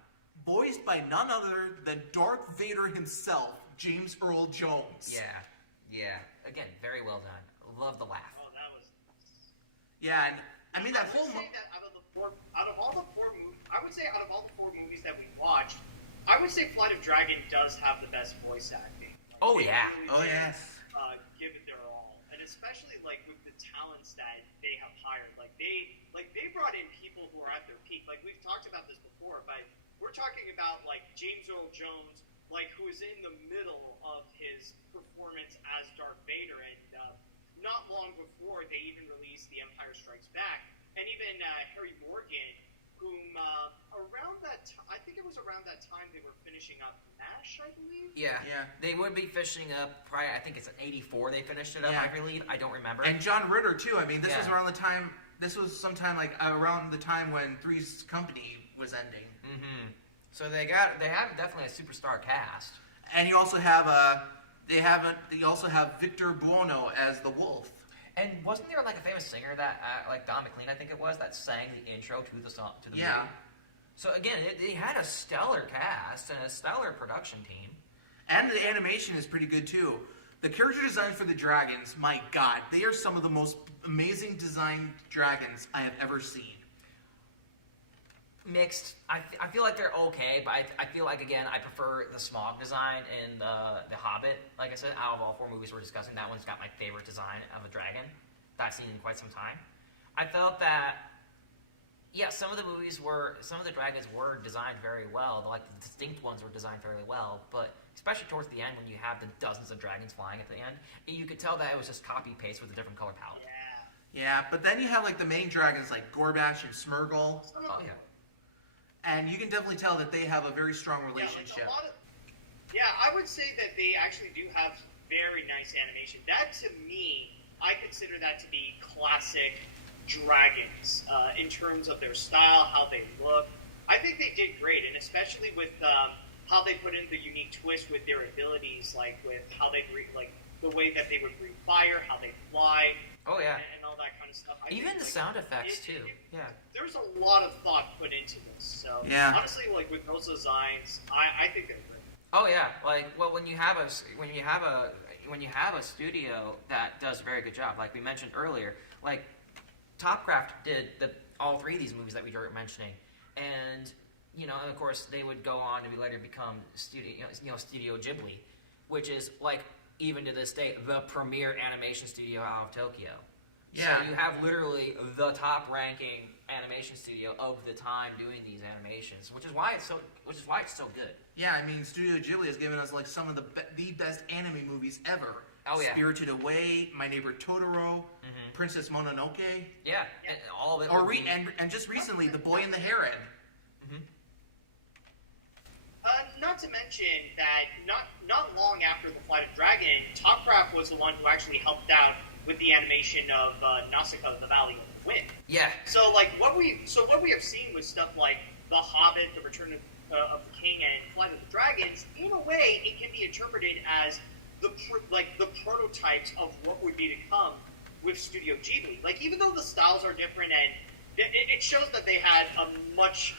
voiced by none other than Darth Vader himself, James Earl Jones. Yeah. Yeah. Again, very well done. Love the laugh. Oh, that was... Yeah, and I mean that I whole... would say that out of all the four movies that we watched, I would say Flight of Dragon does have the best voice acting. Oh, They yeah. really Oh, did, yes. give it their all, and especially like with the talents that they have hired. Like they brought in people who are at their peak. Like we've talked about this before, but we're we're talking about like James Earl Jones, like who is in the middle of his performance as Darth Vader, and not long before they even released The Empire Strikes Back, and even Harry Morgan, whom around that I think it was around that time they were finishing up MASH, I believe. Yeah. Yeah. They would be finishing up probably, I think it's in 84 they finished it up, Yeah. I believe. I don't remember. And John Ritter too. I mean, this was Yeah. around the time. This was sometime like around the time when Three's Company was ending. Mm-hmm. So they have definitely a superstar cast. And you also have they also have Victor Buono as the Wolf. And wasn't there like a famous singer that, like Don McLean, I think it was, that sang the intro to the song to the Yeah. movie? So again, they had a stellar cast and a stellar production team. And the animation is pretty good too. The character design for the dragons, my God, they are some of the most amazing designed dragons I have ever seen. Mixed. I feel like they're okay, but I feel like, again, I prefer the Smaug design in the Hobbit. Like I said, out of all 4 movies we're discussing, that one's got my favorite design of a dragon that I've seen in quite some time. I felt that, yeah, some of the dragons were designed very well. Like the distinct ones were designed fairly well, but especially towards the end when you have the dozens of dragons flying at the end, you could tell that it was just copy paste with a different color palette. Yeah, but then you have like the main dragons like Gorbash and Smeargle, Oh yeah. and you can definitely tell that they have a very strong Yeah, relationship. I would say that they actually do have very nice animation. That, to me, I consider that to be classic dragons in terms of their style, how they look. I think they did great, and especially with how they put in the unique twist with their abilities, like with how they the way that they would breathe fire, how they fly, Oh yeah. and all that kind of stuff. I Even think, the like, sound effects too. Yeah. there's a lot of thought put into this. So Yeah. honestly, like with those designs, I think they're great. Oh yeah, like well, when you have a studio that does a very good job, like we mentioned earlier, like Topcraft did all 3 of these movies that we were mentioning, and and of course they would go on to later become Studio Ghibli, which is like even to this day the premier animation studio out of Tokyo. Yeah. So you have literally the top-ranking animation studio of the time doing these animations, which is why it's so good. Yeah, I mean, Studio Ghibli has given us like some of the best anime movies ever. Oh, yeah. Spirited Away, My Neighbor Totoro, Princess Mononoke, Yeah, and all of it. or would be- and just recently, The Boy and the Heron. Not to mention that not long after the Flight of Dragon, Topcraft was the one who actually helped out with the animation of Nausicaa, the Valley of the Wind. Yeah. So what we have seen with stuff like The Hobbit, The Return of the King, and Flight of the Dragons, in a way, it can be interpreted as the prototypes of what would be to come with Studio Ghibli. Like, even though the styles are different and it shows that they had a much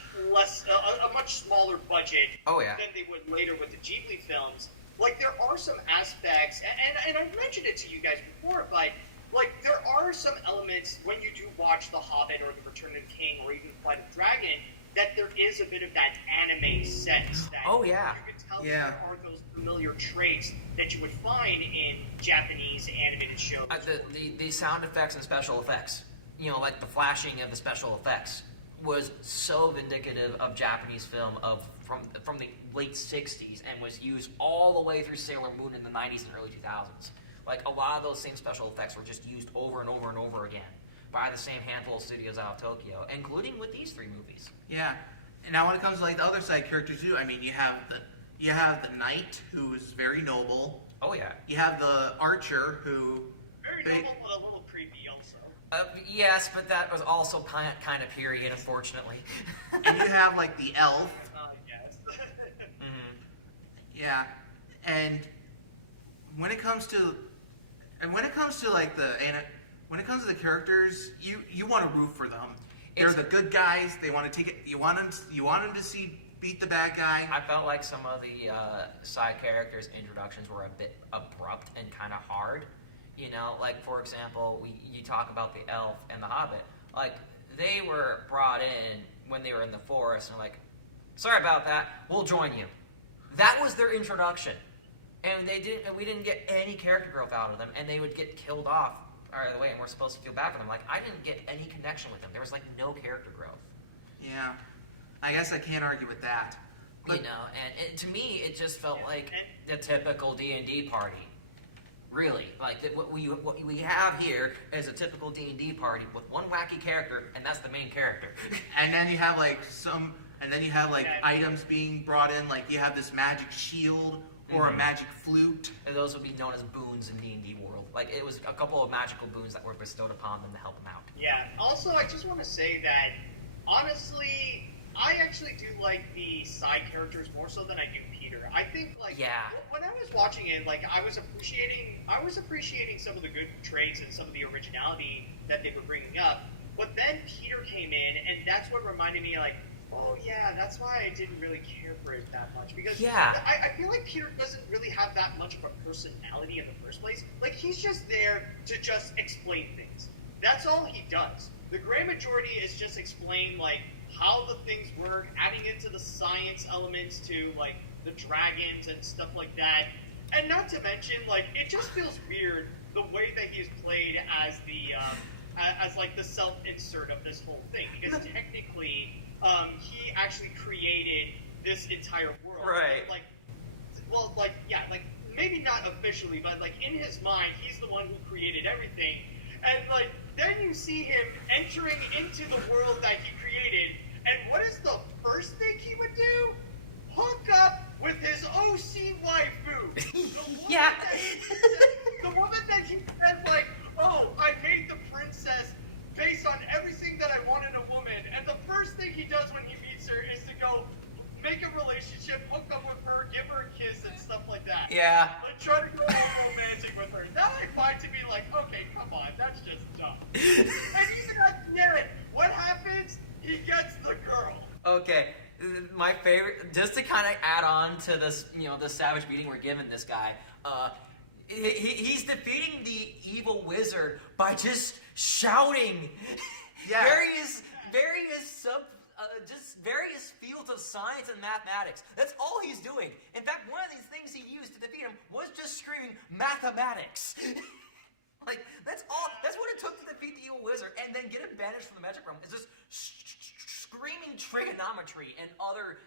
smaller budget Oh yeah. than they would later with the Ghibli films. Like, there are some aspects, and I mentioned it to you guys before, but like there are some elements when you do watch The Hobbit or The Return of the King or even Flight of the Dragon that there is a bit of that anime sense. That Oh, yeah. You can tell Yeah. that there are those familiar traits that you would find in Japanese animated shows. The sound effects and special effects, like the flashing of the special effects, was so vindicative of Japanese film from the late 60s and was used all the way through Sailor Moon in the 90s and early 2000s. Like, a lot of those same special effects were just used over and over and over again by the same handful of studios out of Tokyo, including with these 3 movies. Yeah, and now when it comes to like the other side characters too, I mean, you have the knight who is very noble. Oh yeah. You have the archer who, Very They- noble, but a little creepy also. Yes, but that was also kind of period, unfortunately. and you have like the elf. Yes. Yeah, and when it comes to like when it comes to the characters, you want to root for them. They're It's- the good guys. They want to take it. You want them to beat the bad guy. I felt like some of the side characters' introductions were a bit abrupt and kind of hard. Like, for example, you talk about the elf and the hobbit. Like, they were brought in when they were in the forest, and like, sorry about that, we'll join you. That was their introduction. And we didn't get any character growth out of them, and they would get killed off right away, and we're supposed to feel bad for them. Like, I didn't get any connection with them. There was, like, no character growth. Yeah, I guess I can't argue with that. You know, and to me, it just felt like the typical D&D party. Really, like what we have here is a typical D&D party with one wacky character, and that's the main character. And then you have like items being brought in, like you have this magic shield or a magic flute. And those would be known as boons in D&D world. Like it was a couple of magical boons that were bestowed upon them to help them out. Yeah. Also, I just want to say that honestly, I actually do like the side characters more so than I do Peter. I think like when I was watching it, like I was appreciating some of the good traits and some of the originality that they were bringing up. But then Peter came in, and that's what reminded me, like, oh yeah, that's why I didn't really care for it that much, because I feel like Peter doesn't really have that much of a personality in the first place. Like he's just there to just explain things. That's all he does. The great majority is just explain like how the things work, adding into the science elements to like the dragons and stuff like that. And not to mention, like, it just feels weird the way that he's played as the as like the self-insert of this whole thing, because technically he actually created this entire world. Right. Like maybe not officially, but like in his mind, he's the one who created everything. And like then you see him entering into the world that he created, and what is the first thing he would do? Hook up with his OC waifu. The woman that he said, like, oh, I made the princess based on everything that I want in a woman. And the first thing he does when he meets her is to go make a relationship, hook up with her, give her a kiss and stuff like that. Yeah. Like, try to go all romantic with her. That I find to be like, okay, come on, that's just dumb. And even at the end, what happens? He gets the girl. Okay, my favorite, just to kind of add on to this, you know, this savage beating we're giving this guy, he's defeating the evil wizard by just shouting various fields of science and mathematics. That's all he's doing. In fact, one of these things he used to defeat him was just screaming mathematics. Like, that's all, that's what it took to defeat the evil wizard and then get him banished from the magic realm. It's just screaming trigonometry and other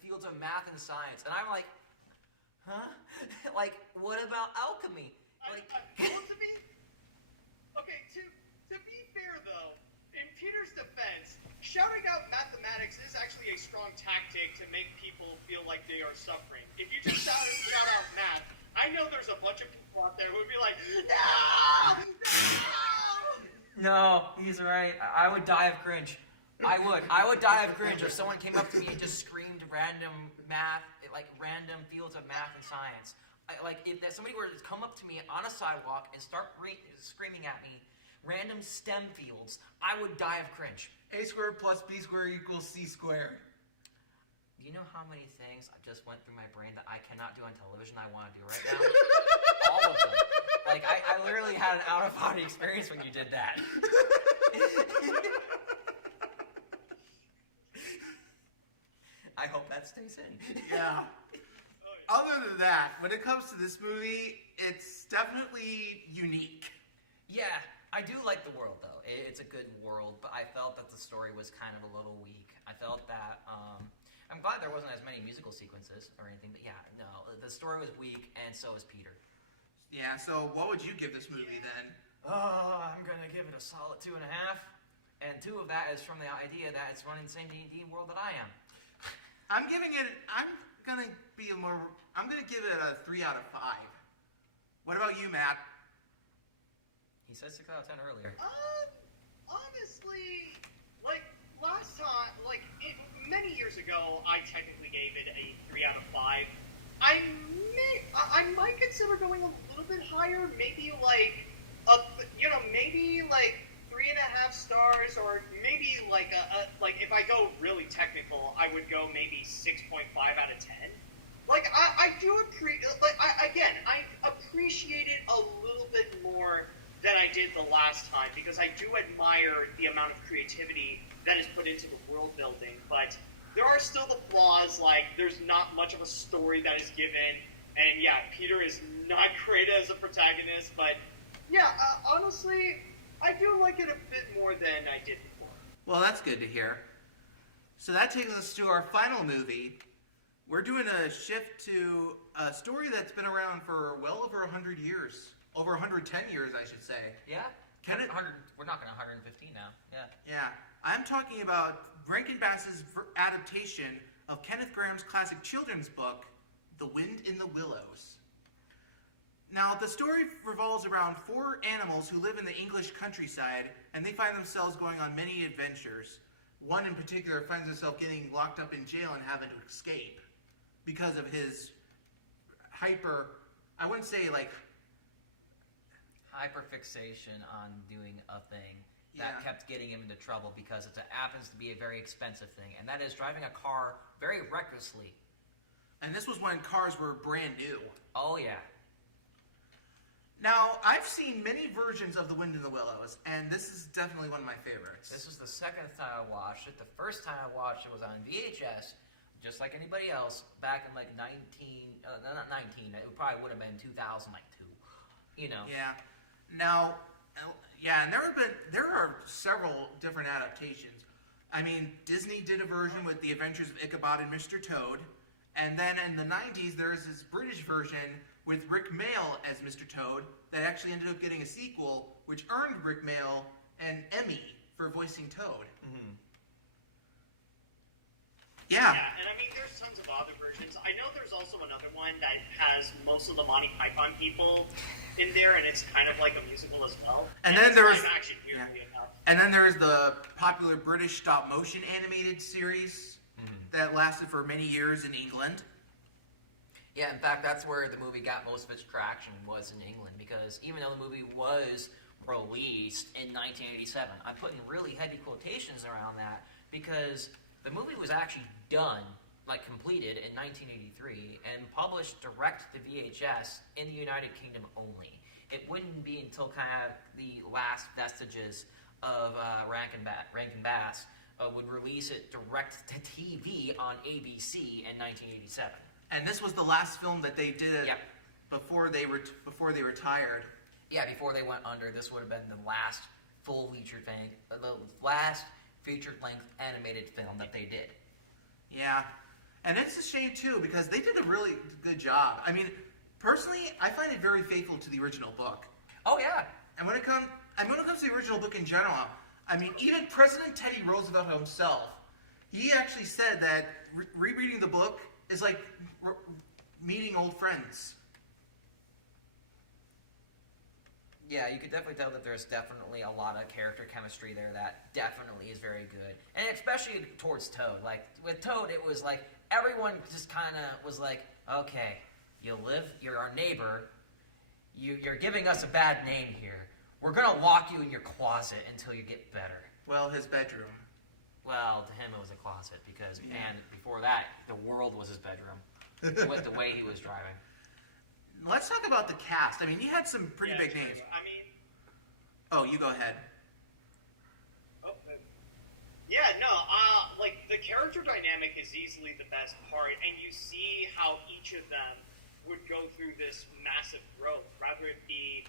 fields of math and science. And I'm like, huh? Like, what about alchemy? Like, to be fair though, in Peter's defense, shouting out mathematics is actually a strong tactic to make people feel like they are suffering. If you just shout out math, I know there's a bunch of people out there who would be like, no! No, he's right. I would die of cringe. I would die of cringe if someone came up to me and just screamed random math, like random fields of math and science. If somebody were to come up to me on a sidewalk and start screaming at me random STEM fields, I would die of cringe. A squared plus B squared equals C squared. Do you know how many things I just went through my brain that I cannot do on television I want to do right now? All of them. Like, I literally had an out-of-body experience when you did that. I hope that stays in. Yeah. Other than that, when it comes to this movie, it's definitely unique. Yeah, I do like the world, though. It's a good world, but I felt that the story was kind of a little weak. I felt that, I'm glad there wasn't as many musical sequences or anything, but yeah, no, the story was weak, and so is Peter. Yeah, so what would you give this movie then? I'm gonna give it a solid 2.5, and 2 of that is from the idea that it's running the same D&D world that I am. I'm gonna give it a 3 out of 5. What about you, Matt? He said 6 out of 10 earlier. Honestly, like, last time, many years ago, I technically gave it a 3 out of 5. I might consider going a little bit higher, maybe maybe 3.5 stars, or maybe if I go really technical, I would go maybe 6.5 out of 10. I appreciate it a little bit more than I did the last time, because I do admire the amount of creativity that is put into the world building, but there are still the flaws, like there's not much of a story that is given, and yeah, Peter is not great as a protagonist, but yeah, honestly, I do like it a bit more than I did before. Well, that's good to hear. So that takes us to our final movie, we're doing a shift to a story that's been around for well over 100 years. Over 110 years, I should say. Yeah. Kenneth- 100, we're knocking 115 now. Yeah. Yeah. I'm talking about Rankin Bass's adaptation of Kenneth Grahame's classic children's book, The Wind in the Willows. Now, the story revolves around 4 animals who live in the English countryside, and they find themselves going on many adventures. One in particular finds himself getting locked up in jail and having to escape because of his I wouldn't say like... Hyperfixation on doing a thing that kept getting him into trouble because it happens to be a very expensive thing, and that is driving a car very recklessly. And this was when cars were brand new. Oh, yeah. Now, I've seen many versions of The Wind in the Willows, and this is definitely one of my favorites. This was the second time I watched it. The first time I watched it was on VHS, just like anybody else, back in like not 19, it probably would have been 2002, you know. Yeah. Now, yeah, and there are several different adaptations. I mean, Disney did a version with The Adventures of Ichabod and Mr. Toad, and then in the 90s, there's this British version with Rick Mayall as Mr. Toad that actually ended up getting a sequel, which earned Rick Mayall an Emmy for voicing Toad. Mm-hmm. Yeah. Yeah, and I mean, there's tons of other versions. I know there's also another one that has most of the Monty Python people in there, and it's kind of like a musical as well. And then there was- live action, weirdly enough. And then there's the popular British stop-motion animated series that lasted for many years in England. Yeah, in fact, that's where the movie got most of its traction, was in England, because even though the movie was released in 1987, I'm putting really heavy quotations around that, because the movie was actually done, like completed in 1983, and published direct to VHS in the United Kingdom only. It wouldn't be until kind of the last vestiges of Rankin Bass would release it direct to TV on ABC in 1987. And this was the last film that they did Yep. before they retired. Yeah, before they went under, this would have been the last full featured thing, the last featured-length animated film that they did. Yeah. And it's a shame, too, because they did a really good job. I mean, personally, I find it very faithful to the original book. Oh yeah, And when it comes to the original book in general, I mean, even President Teddy Roosevelt himself, he actually said that rereading the book is like meeting old friends. yeah, you could definitely tell that there's definitely a lot of character chemistry there that definitely is very good, and especially towards Toad. Like with Toad, it was like everyone just kind of was like, okay, you're our neighbor, you're giving us a bad name here. We're gonna lock you in your closet until you get better. Well, his bedroom. Well, to him it was a closet because, Yeah. man, before that, the world was his bedroom with the way he was driving. Let's talk about the cast. I mean, you had some pretty big true. names. I mean, Oh, you go ahead. yeah, no, like the character dynamic is easily the best part, and you see how each of them would go through this massive growth. Rather it be,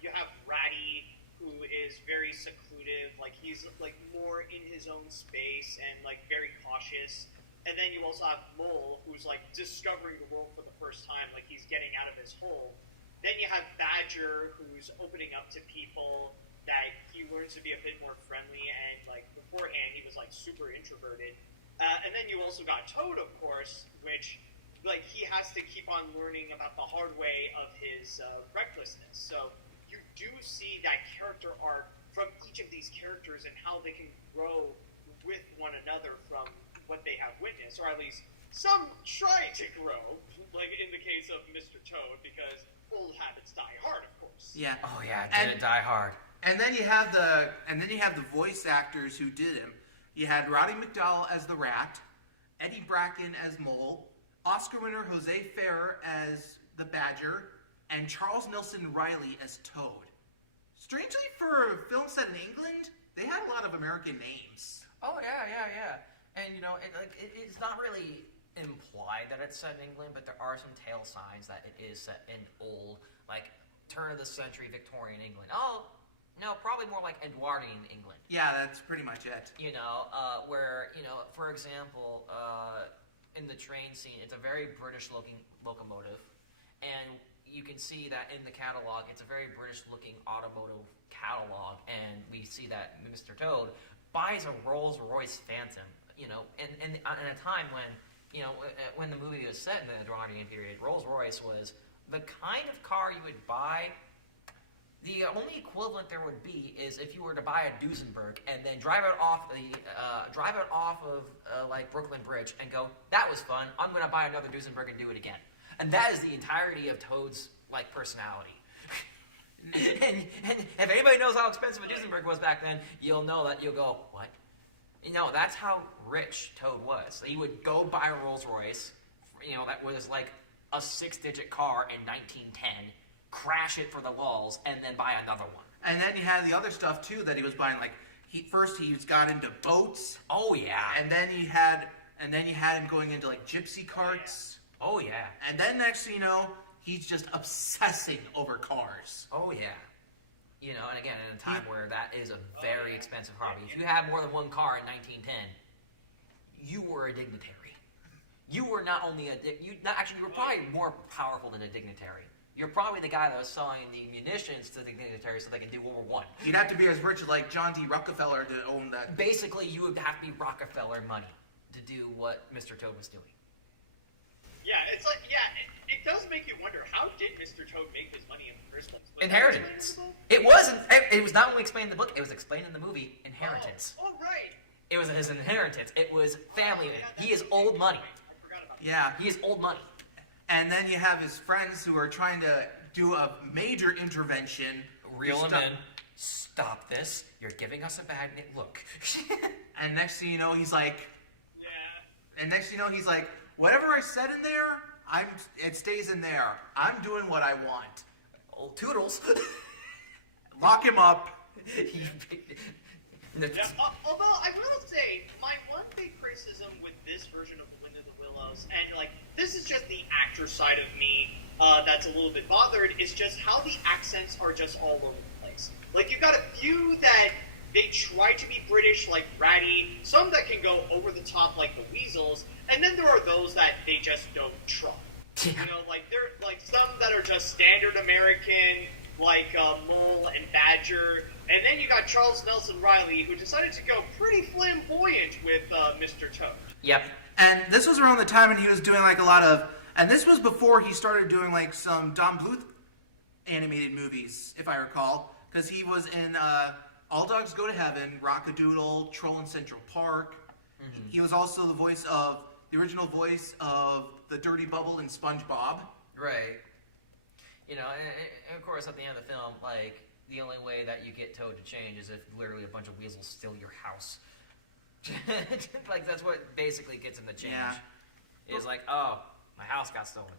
you have Ratty, who is very secluded, like he's like more in his own space and like very cautious. And then you also have Mole, who's like discovering the world for the first time, like he's getting out of his hole. Then you have Badger, who's opening up to people, that he learns to be a bit more friendly, and like beforehand he was like super introverted. And then you also got Toad, of course, which like he has to keep on learning about the hard way of his recklessness. So you do see that character arc from each of these characters and how they can grow with one another from what they have witnessed, or at least some try to grow, like in the case of Mr. Toad, because old habits die hard, of course. Yeah. Oh yeah, And- did it die hard? And then you have the voice actors who did him. You had Roddy McDowall as the Rat, Eddie Bracken as Mole, Oscar winner Jose Ferrer as the Badger, and Charles Nelson Riley as Toad. Strangely, for a film set in England, they had a lot of American names. Oh yeah. And you know, it's not really implied that it's set in England, but there are some tail signs that it is set in old, like turn of the century Victorian England. Oh, no, probably more like Edwardian England. Yeah, that's pretty much it. You know, where, you know, for example, in the train scene, it's a very British-looking locomotive, and you can see that in the catalog. It's a very British-looking automotive catalog, and we see that Mr. Toad buys a Rolls-Royce Phantom. You know, and in a time when, you know, when the movie was set in the Edwardian period, Rolls-Royce was the kind of car you would buy. The only equivalent there would be is if you were to buy a Duesenberg and then drive it off of like Brooklyn Bridge and go, that was fun. I'm going to buy another Duesenberg and do it again. And that is the entirety of Toad's like personality. and if anybody knows how expensive a Duesenberg was back then, you'll know that you'll go, what? You know, that's how rich Toad was. He would go buy a Rolls Royce, you know, that was like a 6-digit car in 1910. Crash it for the lulz, and then buy another one. And then you had the other stuff too that he was buying. Like he got into boats. Oh yeah. And then you had him going into like gypsy carts. Oh yeah. And then next thing you know, he's just obsessing over cars. Oh yeah. You know, and again, in a time where that is a very expensive hobby. If you had more than one car in 1910, you were a dignitary. You were not only you were probably more powerful than a dignitary. You're probably the guy that was selling the munitions to the dignitaries so they could do World War I. You'd have to be as rich as like John D. Rockefeller to own that. Basically, you would have to be Rockefeller money to do what Mr. Toad was doing. Yeah, it's like, it does make you wonder, how did Mr. Toad make his money in the first place? Was that Inheritance. explained in the book? It wasn't. It was not only explained in the book. It was explained in the movie Inheritance. Oh, right. It was his inheritance. It was family. Oh, yeah, He is old money. I forgot about that. Yeah. He is old money. And then you have his friends who are trying to do a major intervention. Reel him Stop- in. Stop this. You're giving us a bad look. And next thing you know, he's like, Yeah. whatever I said in there, it stays in there. I'm doing what I want. Old Toodles. Lock him up. Yeah, although I will say, my one big criticism with this version of The Wind of the Willows, and like this is just the actor side of me that's a little bit bothered, is just how the accents are just all over the place. Like you've got a few that they try to be British, like Ratty, some that can go over the top, like the Weasels, and then there are those that they just don't try. You know, like they're like some that are just standard American, like Mole and Badger, and then you got Charles Nelson Riley, who decided to go pretty flamboyant with Mr. Toad. Yep. And this was around the time when he was doing like a lot of, and this was before he started doing like some Don Bluth animated movies, if I recall, because he was in All Dogs Go to Heaven, Rock-a-Doodle, Troll in Central Park. Mm-hmm. He was also the original voice of the Dirty Bubble in SpongeBob. Right. You know, and of course, at the end of the film, like, the only way that you get Toad to change is if literally a bunch of weasels steal your house. Like, that's what basically gets him to change. Yeah. It's like, oh, my house got stolen.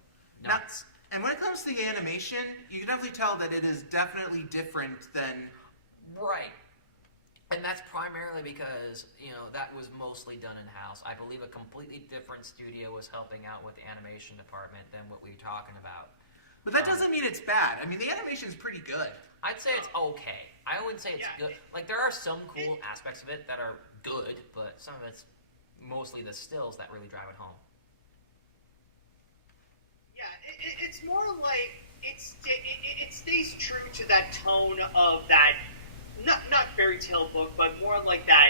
Now, Nuts. and when it comes to the animation, you can definitely tell that it is definitely different than... Right. And that's primarily because, you know, that was mostly done in-house. I believe a completely different studio was helping out with the animation department than what we're talking about. But that doesn't mean it's bad. I mean, the animation is pretty good. I'd say it's okay. I wouldn't say it's good. Like, there are some cool aspects of it that are good, but some of it's mostly the stills that really drive it home. Yeah, it's more like it stays true to that tone of that not fairy tale book, but more like that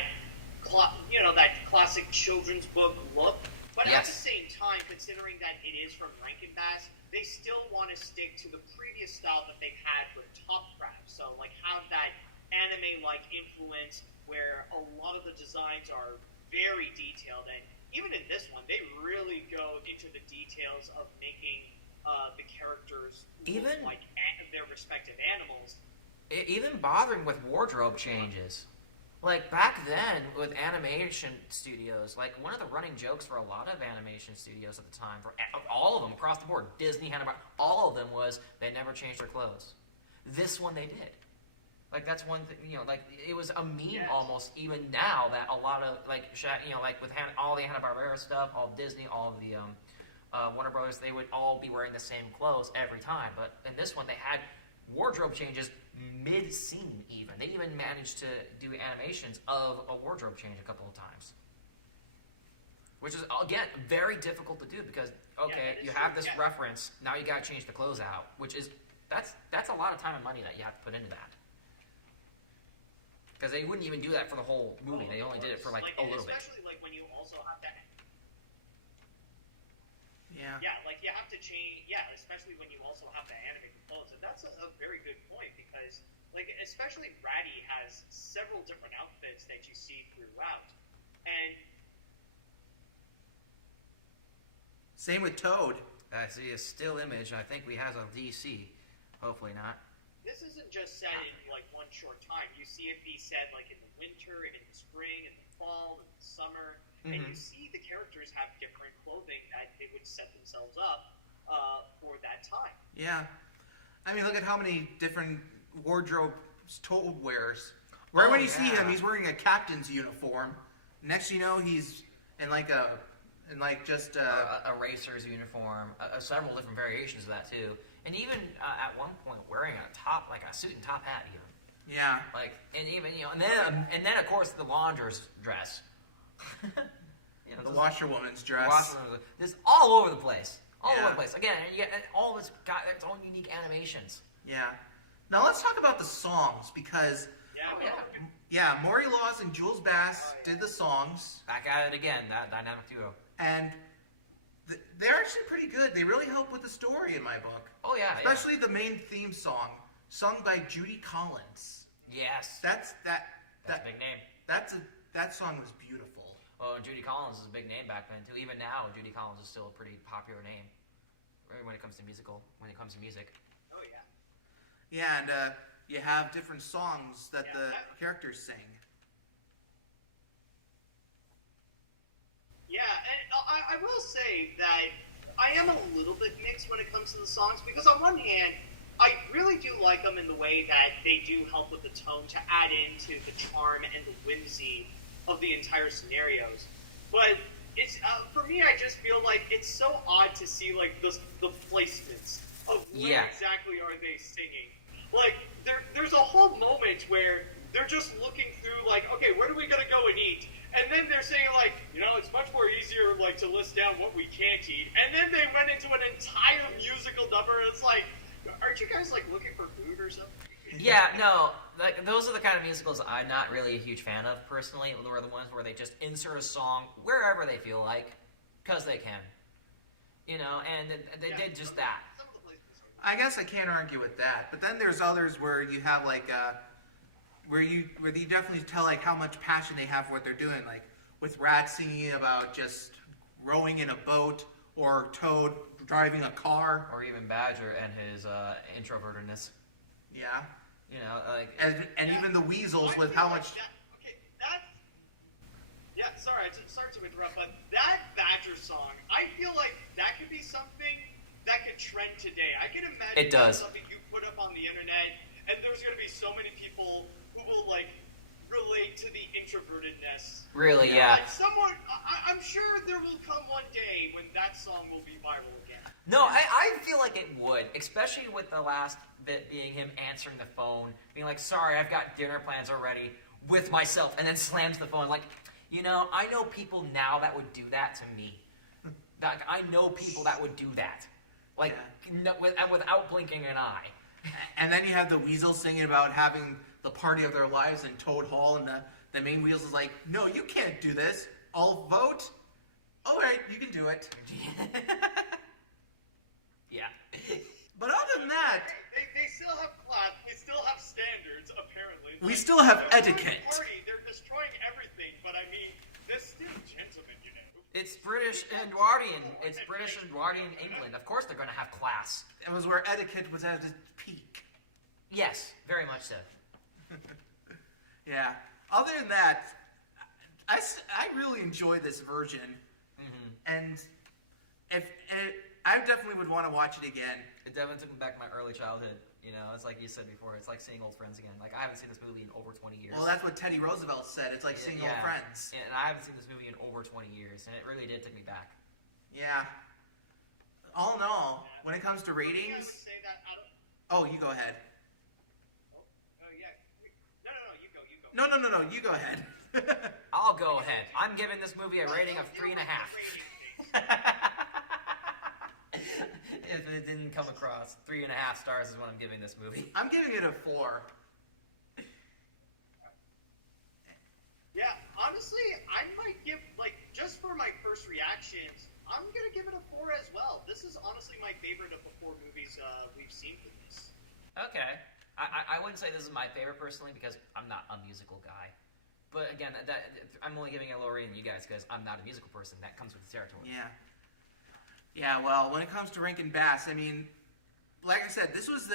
that classic children's book look. But at the same time, considering that it is from Rankin Bass, they still want to stick to the previous style that they've had with Topcraft. So like have that anime-like influence where a lot of the designs are very detailed, and even in this one, they really go into the details of making the characters look like their respective animals. Even bothering with wardrobe changes. Like, back then, with animation studios, like, one of the running jokes for a lot of animation studios at the time, for all of them across the board, Disney, Hanna-Barbera, all of them was they never changed their clothes. This one they did. Like, that's one thing, you know, like, it was a meme almost, even now, that a lot of, like, you know, like, with all the Hanna-Barbera stuff, all of Disney, all of the Warner Brothers, they would all be wearing the same clothes every time. But in this one, they had wardrobe changes mid-scene even. They even managed to do animations of a wardrobe change a couple of times. which is again very difficult to do because that is you have true, this yeah. reference, now you got to change the closeout, which is that's a lot of time and money that you have to put into that. Because they wouldn't even do that for the whole movie. They only did it for like a little bit. Especially like when you also have to. Yeah. Yeah, like you have to change. Yeah, especially when you also have to animate the clothes, and that's a very good point because, like, especially Ratty has several different outfits that you see throughout, and Same with Toad. I see a still image. I think we have a DC. Hopefully not. this isn't just set in like one short time. You see it be set like in the winter, in the spring, in the fall, in the summer, and you see the characters have different clothing that they would set themselves up for that time. Yeah. I mean, look at how many different wardrobes Toad wears. Right when you see him, he's wearing a captain's uniform. Next you know, he's in like a racer's uniform, several different variations of that too, and even at one point wearing a suit and top hat even. yeah. Like, and even and then of course the launder's dress. The washerwoman's dress. This all over the place, all Yeah. over the place. Again, and you get all this got its own unique animations. Yeah. Now let's talk about the songs because Maury Laws and Jules Bass did the songs, Back at it again, that dynamic duo. and they're actually pretty good. They really help with the story in my book. Oh yeah, Especially the main theme song, sung by Judy Collins. yes, That's a big name. that song was beautiful. Well, Judy Collins is a big name back then too. Even now, Judy Collins is still a pretty popular name when it comes to music. Oh yeah. Yeah, and you have different songs that the characters sing. Yeah, and I will say that I am a little bit mixed when it comes to the songs because on one hand, I really do like them in the way that they do help with the tone to add into the charm and the whimsy of the entire scenarios. But it's for me, I just feel like it's so odd to see like the placements of where exactly are they singing. Like there's a whole moment where they're just looking through like, okay, where are we gonna go and eat? And then they're saying like, it's much more easier like to list down what we can't eat. And then they went into an entire musical number. And it's like, aren't you guys like looking for food or something? Yeah, no, like those are the kind of musicals I'm not really a huge fan of personally. They're the ones where they just insert a song wherever they feel like, because they can, and they did just that. Some of the places are. I guess I can't argue with that. But then there's others where you have like where you definitely tell like how much passion they have for what they're doing. Like with Rat singing about just rowing in a boat, or Toad driving a car, Or even Badger and his introvertedness. yeah, and even the Weasels I with feel how like much. Sorry to interrupt, but that Badger song, I feel like that could be something that could trend today. I can imagine It does. something you put up on the internet, and there's going to be so many people who will like relate to the introvertedness. Really, yeah. And someone, I'm sure there will come one day when that song will be viral again. No, I feel like it would, especially with the last bit being him answering the phone, being like, sorry, I've got dinner plans already with myself, and then slams the phone. Like, I know people now that would do that to me. Like, I know people that would do that. Like, without blinking an eye. And then you have the Weasels singing about having the party of their lives in Toad Hall, and the main Weasel is like, no, you can't do this. I'll vote. All right, you can do it. Yeah. But other than that, They still have class. They still have standards, apparently. we still have They're etiquette. Party, they're destroying everything, but I mean, they're still gentlemen, It's British Edwardian. It's British Edwardian England. Of course they're going to have class. It was where etiquette was at its peak. Yes, very much so. Yeah. Other than that, I really enjoy this version, and I definitely would want to watch it again. It definitely took me back to my early childhood. It's like you said before. It's like seeing old friends again. Like I haven't seen this movie in over 20 years. Well, that's what Teddy Roosevelt said. It's like seeing old friends. And I haven't seen this movie in over 20 years, and it really did take me back. Yeah. All in all, when it comes to I would ratings, say that out of, oh, you go ahead. yeah. No, you go. No, you go ahead. I'll go ahead. I'm giving this movie a rating of 3.5. If it didn't come across, 3.5 stars is what I'm giving this movie. I'm giving it a 4. Yeah, honestly, I might give, like, just for my first reactions, I'm gonna give it a 4 as well. This is honestly my favorite of the 4 movies we've seen for this. Okay. I wouldn't say this is my favorite personally because I'm not a musical guy. But again, I'm only giving it a lower rating than you guys because I'm not a musical person. That comes with the territory. Yeah. Yeah, well, when it comes to Rankin Bass, I mean, like I said, this was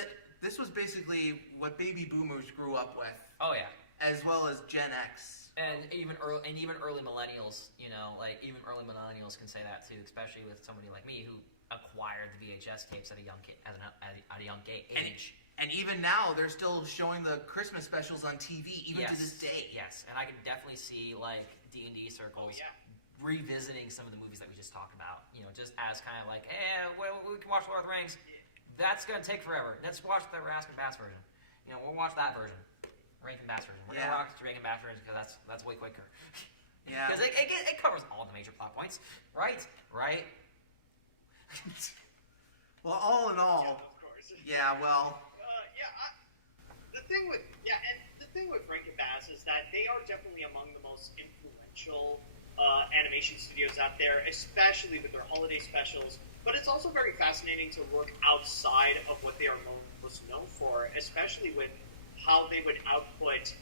basically what baby boomers grew up with, Oh yeah. as well as Gen X. And even early millennials, you know, like even early millennials can say that too, especially with somebody like me who acquired the VHS tapes at a young age. And even now, they're still showing the Christmas specials on TV, even to this day. Yes, and I can definitely see like D&D circles revisiting some of the movies that we just talked about. You know, just as kind of like, hey, well, we can watch Lord of the Rings. That's gonna take forever. Let's watch the Rankin Bass version. You know, we'll watch that version. Rankin Bass version. We're gonna watch the Rankin Bass version because that's way quicker. Yeah. Because it covers all the major plot points, right? Right. Well, all in all, Of course. yeah, well, The thing with Rankin Bass is that they are definitely among the most influential animation studios out there, especially with their holiday specials. But it's also very fascinating to look outside of what they are most known for, especially with how they would output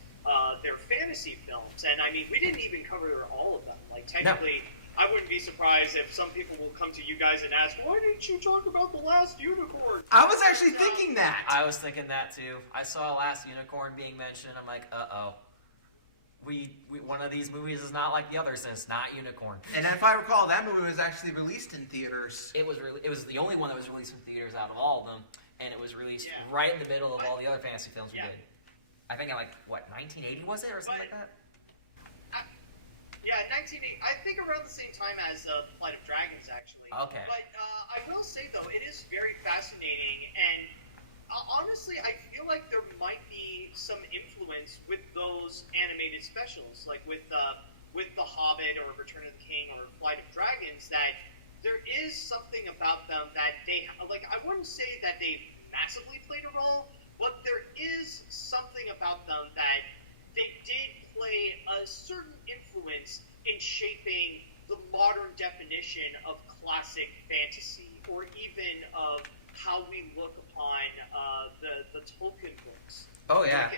their fantasy films. And I mean, we didn't even cover all of them. Like technically, I wouldn't be surprised if some people will come to you guys and ask, "Why didn't you talk about The Last Unicorn?" I was actually thinking that. I was thinking that too. I saw Last Unicorn being mentioned. I'm like, uh-oh. We one of these movies is not like the others, and it's not Unicorn. And if I recall, that movie was actually released in theaters. It was the only one that was released in theaters out of all of them, and it was released right in the middle of all the other fantasy films we did. I think 1980 was it, or something like that? Yeah, 1980. I think around the same time as Flight of Dragons, actually. Okay. But I will say, though, it is very fascinating, and honestly, I feel like there might be some influence with those animated specials, like with The Hobbit or Return of the King or Flight of Dragons, that there is something about them that they, like, I wouldn't say that they massively played a role, but there is something about them that they did play a certain influence in shaping the modern definition of classic fantasy, or even of how we look upon the Tolkien books. Oh yeah.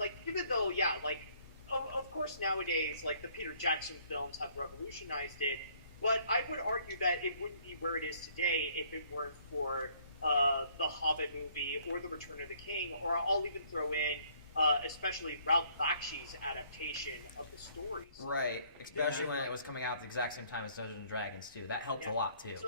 Like even though, of course nowadays, like the Peter Jackson films have revolutionized it, but I would argue that it wouldn't be where it is today if it weren't for the Hobbit movie or the Return of the King, or I'll even throw in especially Ralph Bakshi's adaptation of the stories. Right, especially when it was coming out at the exact same time as Dungeons and Dragons too. That helped a lot too.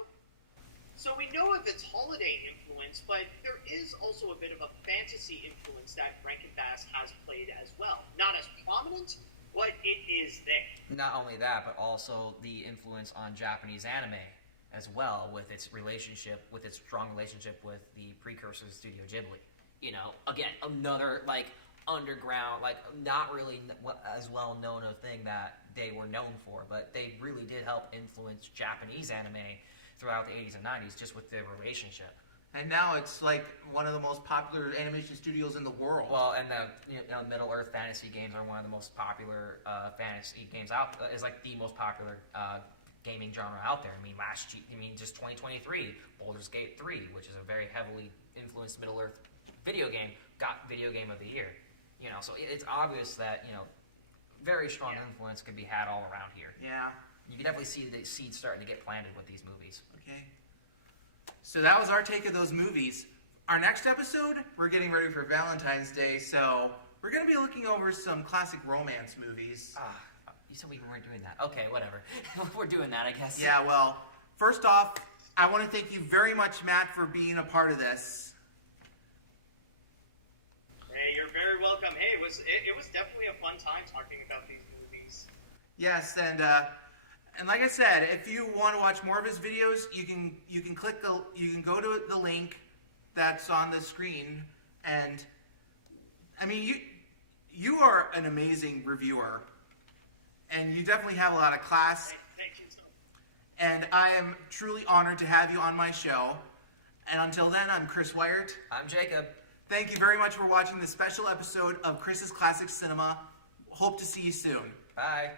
So we know of its holiday influence, but there is also a bit of a fantasy influence that Rankin Bass has played as well. Not as prominent, but it is there. Not only that, but also the influence on Japanese anime as well, with its strong relationship with the precursor to Studio Ghibli. You know, again, another like underground, like not really as well known a thing that they were known for, but they really did help influence Japanese anime throughout the 80s and 90s just with their relationship. And now it's like one of the most popular animation studios in the world. Well, and the Middle-earth fantasy games are one of the most popular fantasy games out. Is like the most popular gaming genre out there. I mean, just 2023, Baldur's Gate 3, which is a very heavily influenced Middle-earth video game, got Video Game of the Year. You know, so it's obvious that very strong influence could be had all around here. Yeah. You can definitely see the seeds starting to get planted with these movies. Okay. So that was our take of those movies. Our next episode, we're getting ready for Valentine's Day, so we're going to be looking over some classic romance movies. You said we weren't doing that. Okay, whatever. We're doing that, I guess. Yeah, well, first off, I want to thank you very much, Matt, for being a part of this. Hey, you're very welcome. Hey, it was definitely a fun time talking about these movies. Yes, and like I said, if you want to watch more of his videos, you can go to the link that's on the screen, and I mean you are an amazing reviewer. and you definitely have a lot of class. Thank you so much. And I am truly honored to have you on my show. And until then, I'm Chris Wyatt. I'm Jacob. Thank you very much for watching this special episode of Chris's Classic Cinema. Hope to see you soon. Bye.